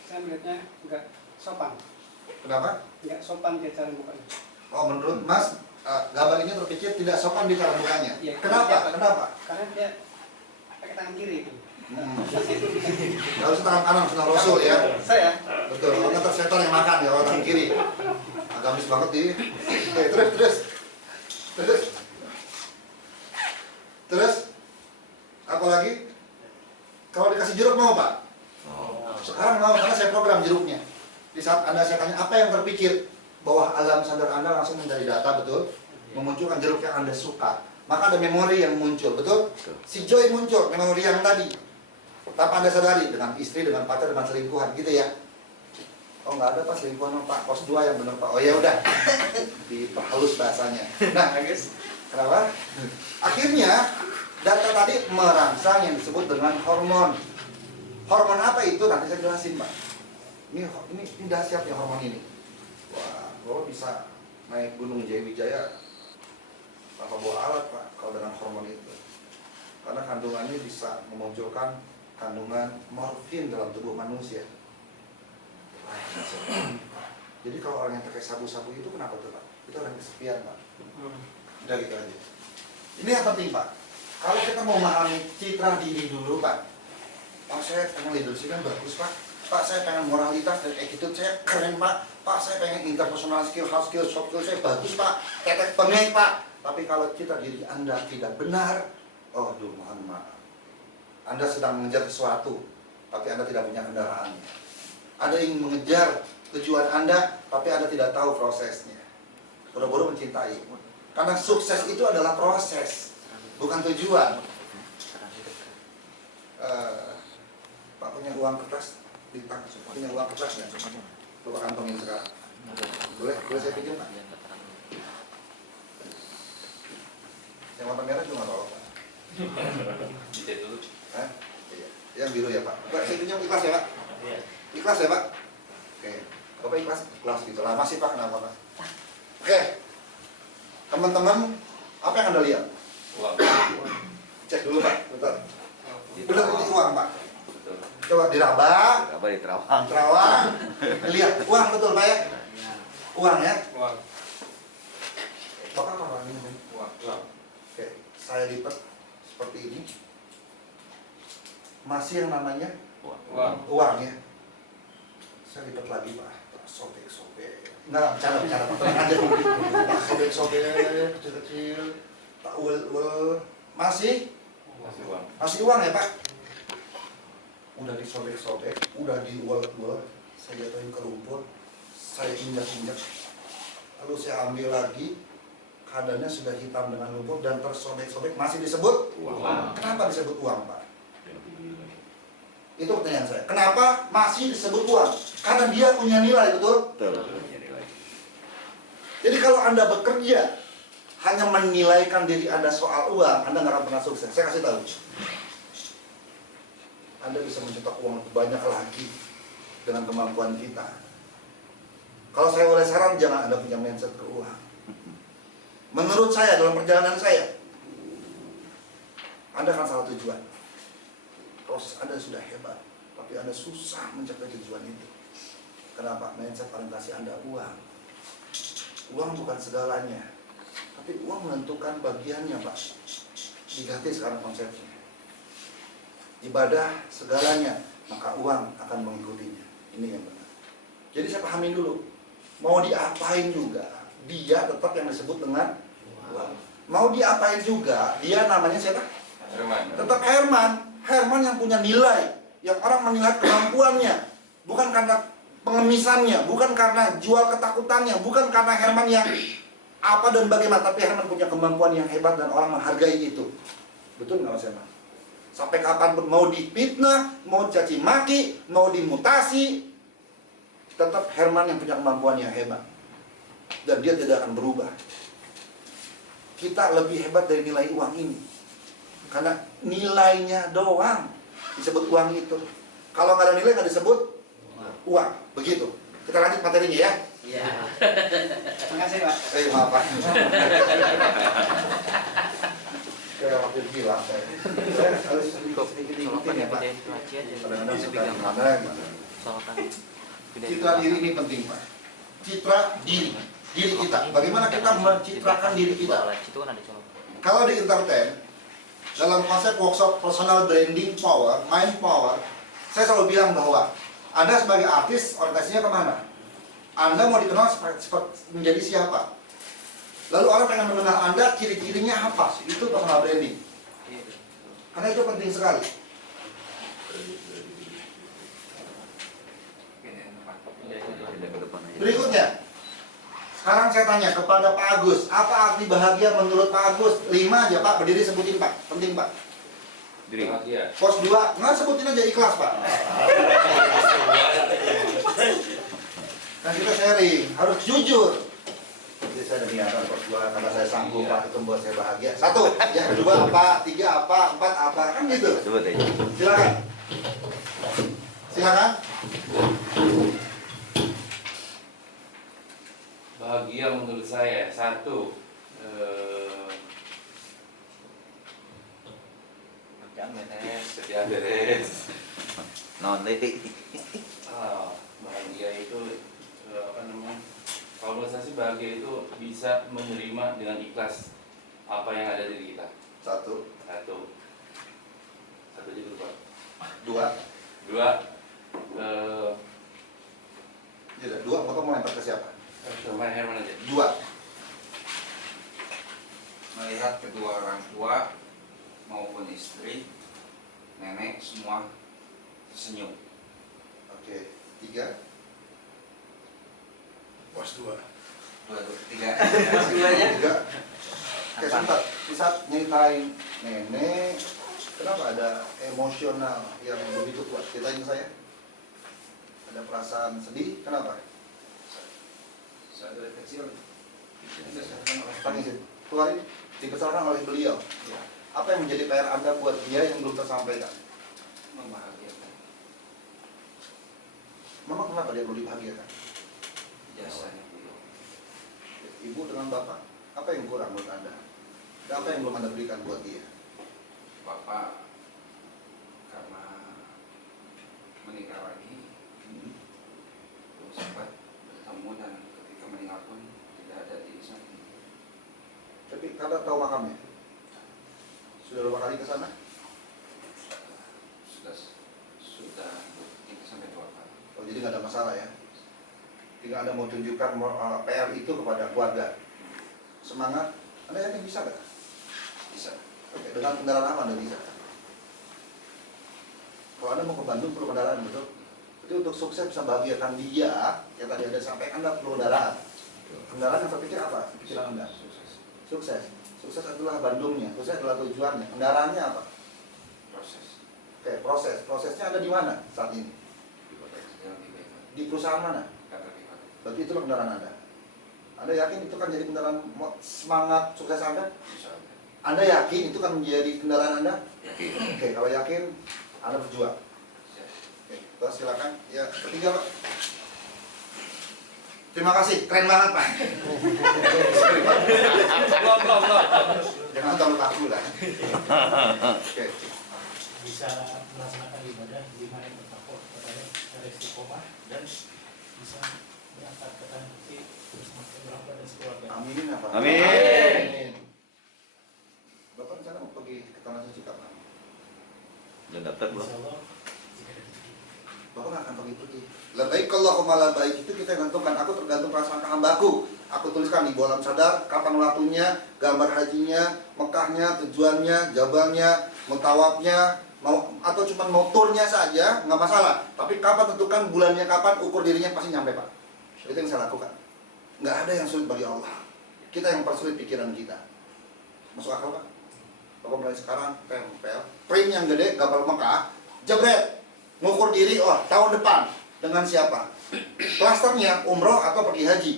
Saya melihatnya enggak sopan. Kenapa? Enggak sopan dia cara bukanya. Oh, menurut Mas, gambar ini terpikir tidak sopan di cara bukanya. Iya, Kenapa? Kenapa? Karena dia pakai tangan kiri itu. Harus tangan kanan, sunnah Rasul ya. Saya Betul, kalau kata setan yang makan ya, orang tangan kiri. Agamis banget di. Oke, terus. Apalagi? Kalau dikasih jeruk mau Pak? Sekarang mau, karena saya program jeruknya. Di saat Anda saya tanya apa yang terpikir, bawah alam sadar Anda langsung mencari data, betul? Memunculkan jeruk yang Anda suka. Maka ada memori yang muncul, betul? Si Joy muncul, memori yang tadi. Tanpa Anda sadari, dengan istri, dengan pacar, dengan selingkuhan, gitu ya. Oh nggak ada Pak selingkuhan Pak, pos 2 yang benar Pak. Oh ya udah, diperhalus bahasanya. Nah, kenapa? Akhirnya data tadi merangsang yang disebut dengan hormon. Hormon apa itu? Nanti saya jelasin Pak. Ini dahsyat ya hormon ini. Wah, kalau bisa naik Gunung Jayawijaya tanpa bawa alat Pak kalau dengan hormon itu. Karena kandungannya bisa memunculkan kandungan morfin dalam tubuh manusia. Jadi kalau orang yang pakai sabu-sabu itu kenapa tuh Pak? Itu orang kesepian Pak. Udah gitu aja. Ini yang penting Pak. Kalau kita mau memahami citra diri dulu Pak. Pak saya pengen leadership kan bagus Pak. Pak saya pengen moralitas dan attitude saya keren Pak. Pak saya pengen interpersonal skill, hard skill, soft skill saya bagus Pak. Tetek bengek Pak. Tapi kalau citra diri Anda tidak benar, oh aduh mohon maaf. Anda sedang mengejar sesuatu, tapi Anda tidak punya kendaraannya. Anda ingin mengejar tujuan Anda, tapi Anda tidak tahu prosesnya. Boro-boro mencintai. Karena sukses itu adalah proses, bukan tujuan. Pak punya uang kertas, punya uang kertas ya? Coba kantongin sekarang. Boleh saya pinjam Pak? Yang warna merah juga nggak apa-apa. Bisa dulu. Hah? Iya. Yang biru ya Pak. Pak saya pinjam ikhlas ya Pak? Iya. Ikhlas ya Pak? Oke. Bapak ikhlas? Ikhlas gitu lah. Masih Pak kenapa Pak? Oke. Teman-teman, apa yang Anda lihat? Uang. Cek dulu Pak. Bentar. Benar ini uang Pak. Betul. Coba diraba. Apa di Terawang? Terawang. Lihat uang betul Pak ya? Uang ya? Uang. Bapak apa ini? Uang. Oke. Saya lipat seperti ini. Masih yang namanya Uang. uang ya. Saya lipat lagi Pak. Sobek-sobek. Enggak, bicara tenang aja dulu. Pak sobek-sobek, kecil-kecil. Tak ul. Masih Masih uang. Masih uang ya Pak? Udah disobek-sobek, udah diuel-uel, saya jatuhin ke rumput, saya injak-injak, lalu saya ambil lagi, keadaannya sudah hitam dengan lumpur dan tersobek-sobek, masih disebut Uang. Kenapa disebut uang Pak? Itu pertanyaan saya. Kenapa masih disebut uang? Karena dia punya nilai, betul? Betul. Jadi kalau Anda bekerja hanya menilaikan diri Anda soal uang, Anda nggak akan pernah sukses. Saya kasih tahu. Anda bisa mencetak uang banyak lagi dengan kemampuan kita. Kalau saya boleh saran, jangan Anda punya mindset ke uang. Menurut saya, dalam perjalanan saya, Anda akan salah tujuan. Proses Anda sudah hebat, tapi Anda susah mencapai tujuan itu. Kenapa? Mindset orientasi Anda uang. Uang bukan segalanya, tapi uang menentukan bagiannya Pak. Diganti sekarang konsepnya. Ibadah segalanya, maka uang akan mengikutinya. Ini yang benar. Jadi saya pahamin dulu. Mau diapain juga, dia tetap yang disebut dengan uang. Mau diapain juga, dia namanya siapa? Herman. Tetap Herman. Herman yang punya nilai, yang orang menilai kemampuannya, bukan karena pengemisannya, bukan karena jual ketakutannya, bukan karena Herman yang apa dan bagaimana, tapi Herman punya kemampuan yang hebat dan orang menghargai itu. Betul nggak Mas Herman? Sampai kapanpun mau difitnah, mau caci maki, mau dimutasi, tetap Herman yang punya kemampuan yang hebat. Dan dia tidak akan berubah. Kita lebih hebat dari nilai uang ini. Karena nilainya doang disebut uang itu. Kalau nggak ada nilai nggak disebut uang. Begitu. Kita lanjut materinya ya. Iya. Terima kasih Pak. Maaf Pak. Kayak waktu bilang saya harus sedikit-sedikit ya Pak. Kadang-kadang suka gimana. Citra diri ini penting Pak. Citra diri kita. Bagaimana kita mencitrakan diri kita? Kalau di entertain, dalam konsep workshop personal branding power, mind power, saya selalu bilang bahwa Anda sebagai artis orientasinya kemana? Anda mau dikenal menjadi siapa? Lalu orang pengen mengenal Anda, ciri-cirinya apa? Itu personal branding. Karena itu penting sekali. Berikutnya, sekarang saya tanya kepada Pak Agus, apa arti bahagia menurut Pak Agus? 5 aja Pak, berdiri sebutin Pak, penting Pak. Diri. Bahagia. Pos 2, nggak sebutin aja ikhlas Pak. Nah kita sharing, harus jujur. Jadi saya ada niatan pos 2, karena saya sanggup Pak, itu membuat saya bahagia. 1, yang kedua apa, 3 apa, 4 apa, kan gitu. Sebut aja. Silakan. Silakan. Bahagia menurut saya, 1, kerjaan beres. Kerjaan beres. Non lady. Bahagia itu apa namanya? Kalau menurut saya sih bahagia itu bisa menerima dengan ikhlas apa yang ada di kita. Satu. Satu aja dulu Pak. Dua. Ya, dua. Bapak mau lempar ke siapa? Coba Herman aja. Dua. Melihat kedua orang tua maupun istri, nenek semua senyum. Oke. Tiga. Puas dua. Dua, tiga. Tiga. Oke, sebentar. Bisa nyeritain nenek, kenapa ada emosional yang begitu kuat? Ceritain ke saya. Ada perasaan sedih, kenapa? Saya dari kecil Tangisin. Keluarin. Dibesarkan oleh beliau. Apa yang menjadi PR Anda buat dia yang belum tersampaikan? membahagiakan Memang kenapa dia perlu dibahagiakan? jasanya beliau. Ibu dengan bapak, apa yang kurang menurut Anda? Dan apa yang belum Anda berikan buat dia? Bapak karena menikah lagi belum sempat bertemu dan ketika meninggal pun tidak ada di samping. Tapi Anda tahu makamnya? Sudah berapa kali ke sana? Sudah kita sampai 2 kali. Oh, jadi nggak ada masalah ya? Tinggal Anda mau tunjukkan PR itu kepada keluarga. Semangat, Anda yakin bisa nggak? Bisa. Oke, dengan kendaraan apa Anda bisa? Kalau Anda mau ke Bandung perlu kendaraan, betul? Jadi untuk sukses bisa bahagiakan dia, yang tadi Anda sampaikan, Anda perlu kendaraan. Kendaraan yang terpikir apa? Pikiran Anda? Sukses. Sukses adalah Bandungnya, sukses adalah tujuannya. Kendaraannya apa? Proses. Oke, proses. Prosesnya ada di mana saat ini? Di kota yang dipegang. Di perusahaan mana? Kata Bima. Berarti itulah kendaraan Anda. Anda yakin itu kan jadi kendaraan semangat sukses Anda? Insya Allah. Anda yakin itu kan menjadi kendaraan Anda? Yakin. Oke, kalau yakin, Anda berjuang. Siap. Oke, terus silakan. Ya, ketiga Pak. Terima kasih, keren banget Pak. Jangan terlalu kaku lah. Oke. Bisa melaksanakan ibadah di mana yang bertakwa kepada dari istiqomah dan bisa berangkat ke tanah suci bersama keluarga dan sekeluarga. Amin apa? Amin. Bapak rencana mau pergi ke tanah suci kapan? Udah daftar belum? Insya Allah jika rezeki. Bapak nggak akan pergi-pergi. Labaik Allahumma labaik itu kita yang tentukan. Aku tergantung perasaan hambaku. Aku tuliskan di bolam sadar kapan waktunya, gambar hajinya, Mekahnya, tujuannya, jabalnya, mutawafnya, mau atau cuma mau turnya saja nggak masalah. Tapi kapan tentukan bulannya kapan, ukur dirinya pasti nyampe Pak. Itu yang saya lakukan. Nggak ada yang sulit bagi Allah. Kita yang persulit pikiran kita. Masuk akal Pak? Bapak mulai sekarang tempel print yang gede gambar Mekah, jebret, ngukur diri, oh tahun depan dengan siapa? Klasternya umroh atau pergi haji.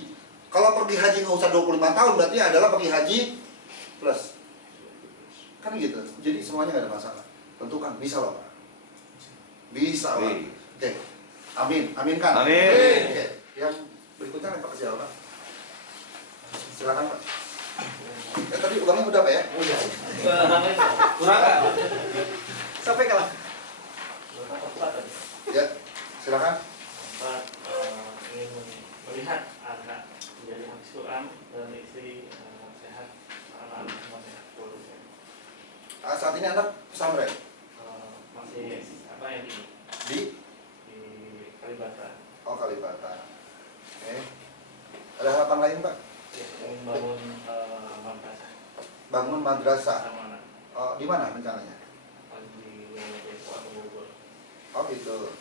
Kalau pergi haji nggak usah 25 tahun, berarti adalah pergi haji plus. Kan gitu. Jadi semuanya nggak ada masalah. Tentukan, bisa loh Pak. Bisa Pak. Oke. Amin. Aminkan. Amin. Oke. Yang berikutnya lempar ke siapa Pak? Silakan Pak. Tadi uangnya udah Pak ya? Oh iya. Kurang Pak? Sampai kalah. Ya, silakan. Pak ingin melihat anak menjadi hafiz Quran dan istri sehat, anak semua sehat keluarga. Saat ini anak pesantren Masih apa yang di Kalibata. Oh Kalibata. Oke. Ada harapan lain Pak? Ya, ingin bangun madrasah Bangun madrasah. sama anak Oh, di mana rencananya? di Depok atau Bogor. Oh gitu.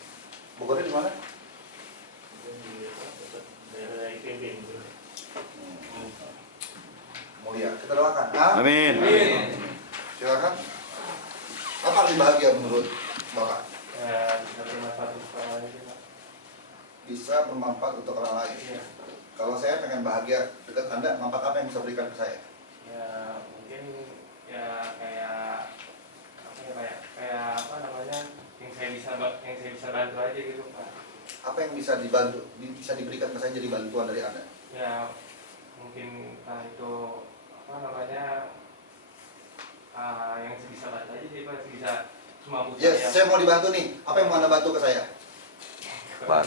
Bogornya di mana? Mungkin di daerah IPB gitu. Mulia. Kita doakan. Amin. Silakan. Apa lebih bahagia menurut Bapak? Ya, bisa bermanfaat untuk orang lain sih, Pak. Bisa bermanfaat untuk orang lain. Iya. Kalau saya pengen bahagia dekat Anda, manfaat apa yang bisa berikan ke saya? Ya mungkin ya kayak apa ya kayak apa namanya yang saya bisa bantu aja gitu Pak. Apa yang bisa dibantu, bisa diberikan ke saya jadi bantuan dari Anda? Ya mungkin itu apa namanya yang bisa bantu aja sih Pak, bisa semampu Yes, saya mau dibantu nih. Apa yang mau Anda bantu ke saya? Barang.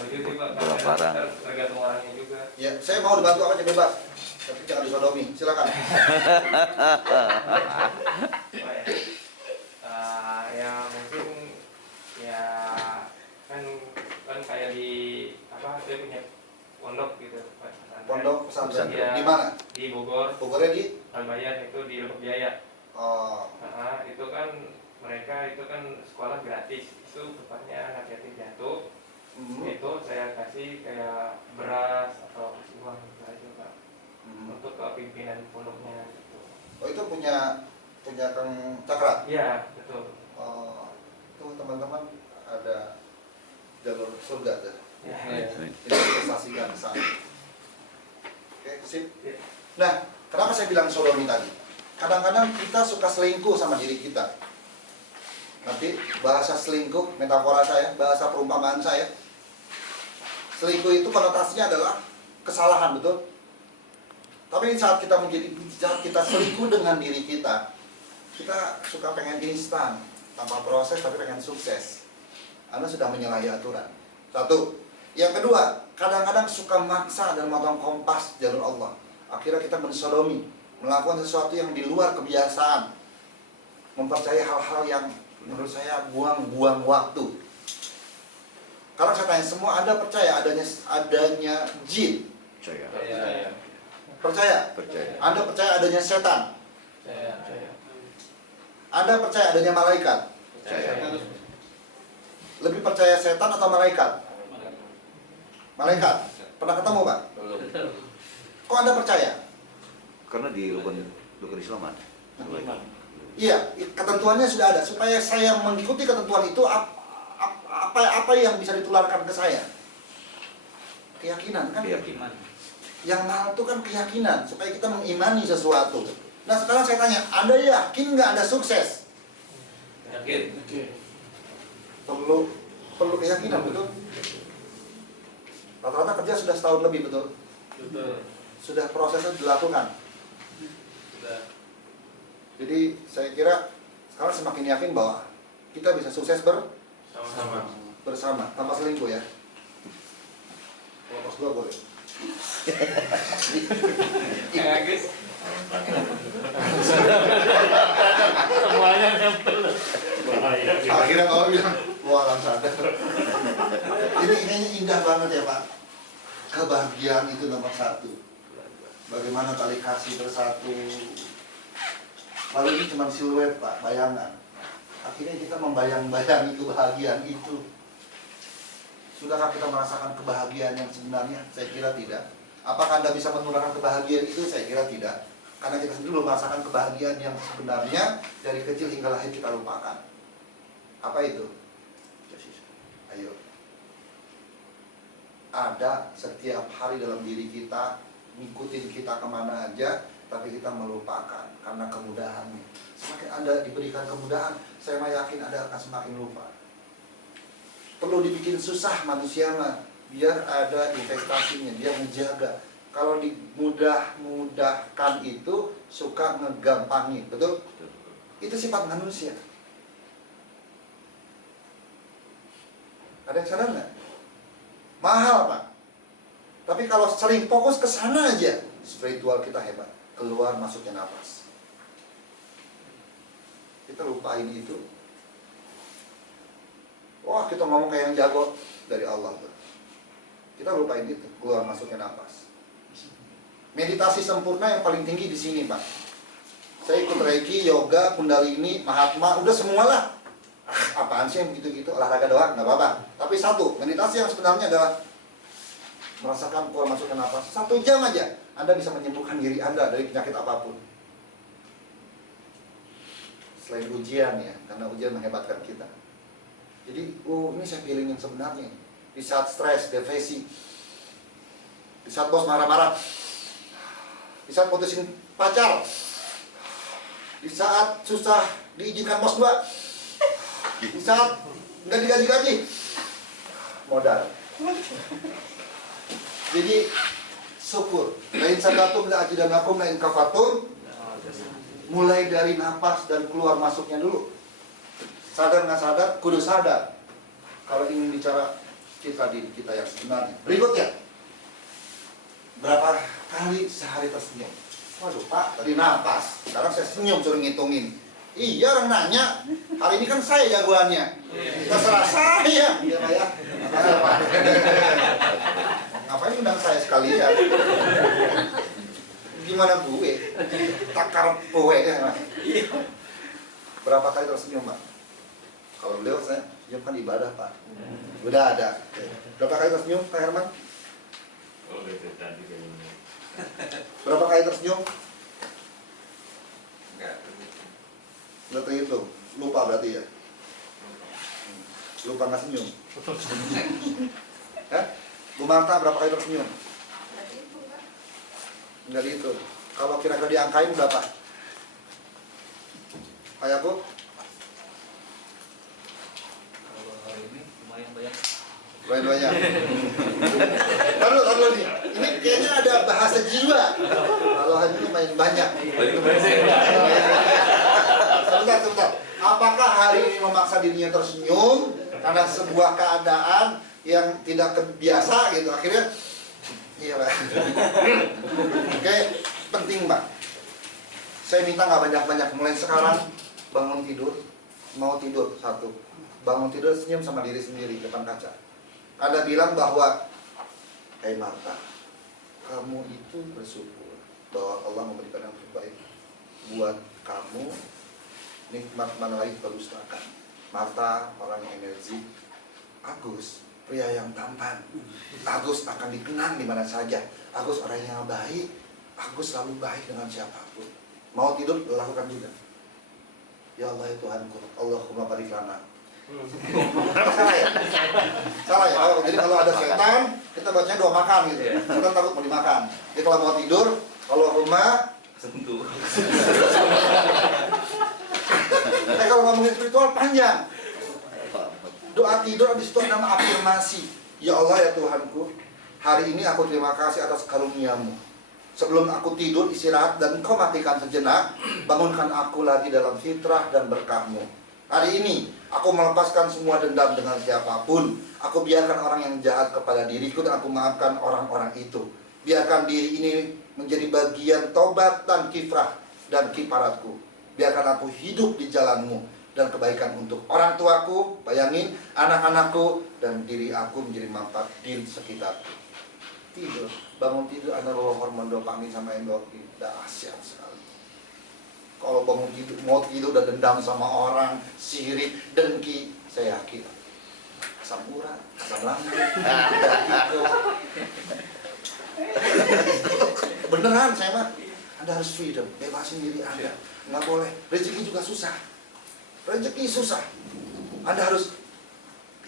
Tergantung orangnya juga. Ya, saya mau dibantu apa aja bebas. Tapi jangan disodomi. Silakan. Ya mungkin ya kan kayak di apa saya punya pondok gitu. Pondok pesantren Ya, di mana? Di Bogor. Bogornya di? Albayan itu di Lebak Jaya. Oh. Itu kan mereka itu kan sekolah gratis. Itu tepatnya anak yatim piatu. Itu saya kasih kayak beras atau kasih uang gitu aja Pak. Untuk ke pimpinan pondoknya gitu. Oh, itu punya Kang Cakra? Iya, betul. Oh, itu teman-teman ada jalur surga tuh. Ya. Kita investasikan ke sana. Oke, sip. Nah, kenapa saya bilang sodomi tadi? Kadang-kadang kita suka selingkuh sama diri kita. Nanti bahasa selingkuh, metafora saya, bahasa perumpamaan saya. Selingkuh itu konotasinya adalah kesalahan, betul? Tapi saat kita selingkuh dengan diri kita suka pengen instan, tanpa proses tapi pengen sukses. Anda sudah menyalahi aturan. Satu. Yang kedua, kadang-kadang suka maksa dan memotong kompas jalur Allah. Akhirnya kita mensodomi, melakukan sesuatu yang di luar kebiasaan, mempercayai hal-hal yang menurut saya buang-buang waktu. Kalau saya tanya semua, Anda percaya adanya jin? Percaya. Percaya? Percaya. Anda percaya adanya setan? Percaya. Anda percaya adanya malaikat? Percaya. Lebih percaya setan atau malaikat? Malaikat. Pernah ketemu, Pak? Belum. Kok Anda percaya? Karena di rukun Islam ada. Iya, ketentuannya sudah ada. Supaya saya mengikuti ketentuan itu, apa yang bisa ditularkan ke saya? Keyakinan kan? Keyakinan. Yang mahal itu kan keyakinan, supaya kita mengimani sesuatu. Nah, sekarang saya tanya, Anda yakin nggak Anda sukses? Yakin. Perlu keyakinan, betul? Rata-rata kerja sudah setahun lebih, betul? Betul. Sudah prosesnya dilakukan. Sudah. Jadi saya kira sekarang semakin yakin bahwa kita bisa sukses bersama, tanpa selingkuh ya. Kalau pas gua boleh. Ya, guys. Semuanya nempel. Bahaya. Akhirnya kamu bilang, wah alam sadar. Ini indah banget ya Pak. Kebahagiaan itu nomor satu. Bagaimana tali kasih bersatu. Lalu ini cuma siluet Pak, bayangan. Akhirnya kita membayang-bayangi kebahagiaan itu. Sudahkah kita merasakan kebahagiaan yang sebenarnya? Saya kira tidak. Apakah Anda bisa menularkan kebahagiaan itu? Saya kira tidak. Karena kita sendiri belum merasakan kebahagiaan yang sebenarnya dari kecil hingga lahir kita lupakan. Apa itu? Ayo. Ada setiap hari dalam diri kita, ngikutin kita kemana aja, tapi kita melupakan karena kemudahannya. Semakin Anda diberikan kemudahan, saya yakin Anda akan semakin lupa. Perlu dibikin susah manusia mah, biar ada investasinya, dia menjaga. Kalau dimudah-mudahkan itu suka ngegampangin, betul? Itu sifat manusia. Ada yang sadar nggak? Mahal Pak. Tapi kalau sering fokus ke sana aja, spiritual kita hebat. Keluar masuknya nafas. Kita lupain itu. Wah, kita ngomong kayak yang jago dari Allah. Kita lupain itu, keluar masuknya nafas. Meditasi sempurna yang paling tinggi di sini, Pak. Saya ikut Reiki, yoga, Kundalini, Mahatma, udah semualah. Apaan sih yang gitu-gitu, olahraga doang, nggak apa-apa. Tapi satu, meditasi yang sebenarnya adalah merasakan keluar masuknya nafas. 1 jam aja, Anda bisa menyembuhkan diri Anda dari penyakit apapun. Selain ujian ya, karena ujian menghebatkan kita. Jadi, ini saya feeling yang sebenarnya. Di saat stres, depresi, di saat bos marah-marah, di saat putusin pacar, di saat susah diizinkan bos gua, di saat nggak digaji-gaji, modal. Jadi syukur. Lain sakatum la ajidanakum lain kafatum. Mulai dari napas dan keluar masuknya dulu. Sadar nggak sadar, kudu sadar. Kalau ingin bicara citra diri kita yang sebenarnya. Berikutnya, berapa kali sehari tersenyum? Waduh Pak, tadi napas, sekarang saya senyum suruh ngitungin. Iya, orang nanya, hari ini kan saya jagoannya. Terserah saya. Iya Pak ya. Makasih Pak. Ngapain undang saya sekalian? Gimana gue? Takar gue ya. Berapa kali tersenyum Pak? Kalau beliau saya senyum kan ibadah Pak. Udah ada. Berapa kali tersenyum Pak Herman? Oh, itu tadi kayaknya. Berapa kali tersenyum? Enggak. Nggak terhitung. Lupa berarti ya? Lupa nggak senyum? Bu Marta berapa kali tersenyum? Nggak dihitung. Kalau kira-kira diangkain berapa? Ayahku? Kalau hari ini lumayan banyak. Banyak. Taruh nih. Ini kayaknya ada bahasa jiwa. Kalau hari ini lumayan banyak. Sebentar. Apakah hari ini memaksa dirinya tersenyum karena sebuah keadaan yang tidak biasa gitu? Akhirnya, iya Pak. Oke, penting Pak. Saya minta nggak banyak-banyak. Mulai sekarang bangun tidur, mau tidur satu. Bangun tidur senyum sama diri sendiri depan kaca. Anda bilang bahwa, Marta, kamu itu bersyukur bahwa Allah memberikan yang terbaik buat kamu. Nikmat mana lagi kita dustakan. Marta, orang yang energi. Agus, pria yang tampan. Agus akan dikenang di mana saja. Agus orang yang baik. Agus selalu baik dengan siapapun. Mau tidur, lakukan juga. Ya Allah ya Tuhanku, Allahumma barik lana. Salah ya? Salah ya? Oh, jadi kalau ada setan, kita bacanya doa makan gitu. Setan takut mau dimakan. Jadi kalau mau tidur, Allahumma Sentuh. kalau ngomongin spiritual panjang. Doa tidur habis itu nama afirmasi. Ya Allah ya Tuhanku, hari ini aku terima kasih atas karunia-Mu. Sebelum aku tidur istirahat dan Engkau matikan sejenak, bangunkan aku lagi dalam fitrah dan berkah-Mu. Hari ini aku melepaskan semua dendam dengan siapapun. Aku biarkan orang yang jahat kepada diriku dan aku maafkan orang-orang itu. Biarkan diri ini menjadi bagian tobat dan kifrah dan kiparatku. Biarkan aku hidup di jalan-Mu dan kebaikan untuk orang tuaku, bayangin, anak-anakku, dan diri aku menjadi manfaat di sekitarku. Tidur, bangun tidur ada hormon dopamin sama endorfin, dahsyat sekali. Kalau bangun tidur, mau tidur udah dendam sama orang, sirik, dengki, saya yakin asam urat, asam lambung, beneran saya mah. Anda harus freedom, bebasin diri Anda. Nggak boleh, rezeki juga susah. Rezeki susah. Anda harus,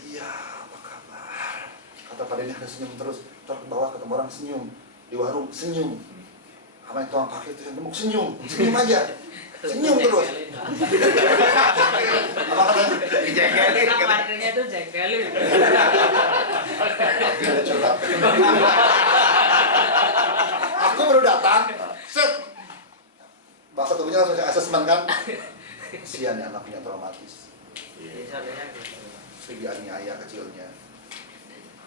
iya apa kabar? Kata Pak Denny harus senyum terus. Terus ke bawah ketemu orang senyum, di warung senyum. Sama yang tukang pakai itu yang gemuk senyum aja. Senyum terus. Apa katanya? Jegelin. Artinya itu jegelin. Aku baru datang, set. Bahasa tubuhnya langsung saya asesmen kan. Kasihan ya anaknya traumatis. Segi aniaya kecilnya.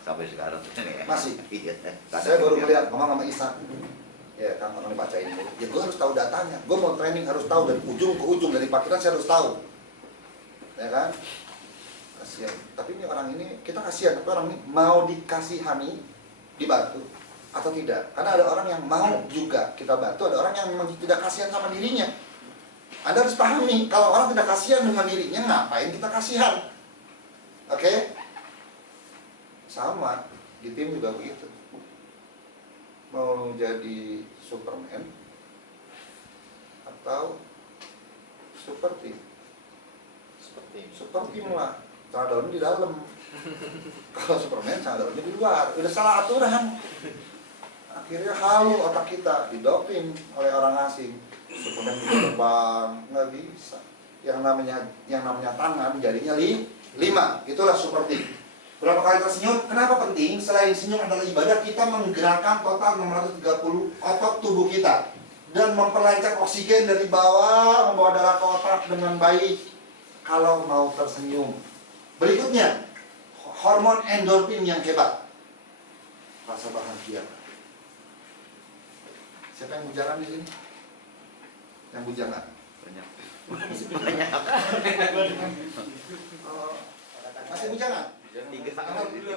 Sampai sekarang masih. Iya. Saya baru melihat ngomong sama Isa. Ya kan orang dibacain dulu. Ya gue harus tahu datanya. Gue mau training harus tahu dari ujung ke ujung, dari parkiran saya harus tahu. Ya kan? Kasihan. Tapi ini orang ini kita kasihan. Tapi orang ini mau dikasihani, dibantu atau tidak? Karena ada orang yang mau juga kita bantu, ada orang yang memang tidak kasihan sama dirinya. Anda harus pahami, kalau orang tidak kasihan dengan dirinya, ngapain kita kasihan? Oke? Sama, di tim juga begitu. Mau jadi Superman atau super team? Super team lah, celana dalamnya di dalam. Kalau Superman, celana dalamnya di luar. Udah salah aturan. Akhirnya halu otak kita, didoping oleh orang asing. Superman bisa terbang, nggak bisa. Yang namanya tangan jadinya 5. Itulah super team. Berapa kali tersenyum? Kenapa penting? Selain senyum adalah ibadah, kita menggerakkan total 630 otot tubuh kita dan memperlancar oksigen dari bawah, membawa darah ke otak dengan baik. kalau mau tersenyum. Berikutnya, hormon endorfin yang hebat. Rasa bahagia. Siapa yang bujangan di sini? Yang bujangan? Banyak. Banyak. Masih bujangan? Tiga. Angkat dulu.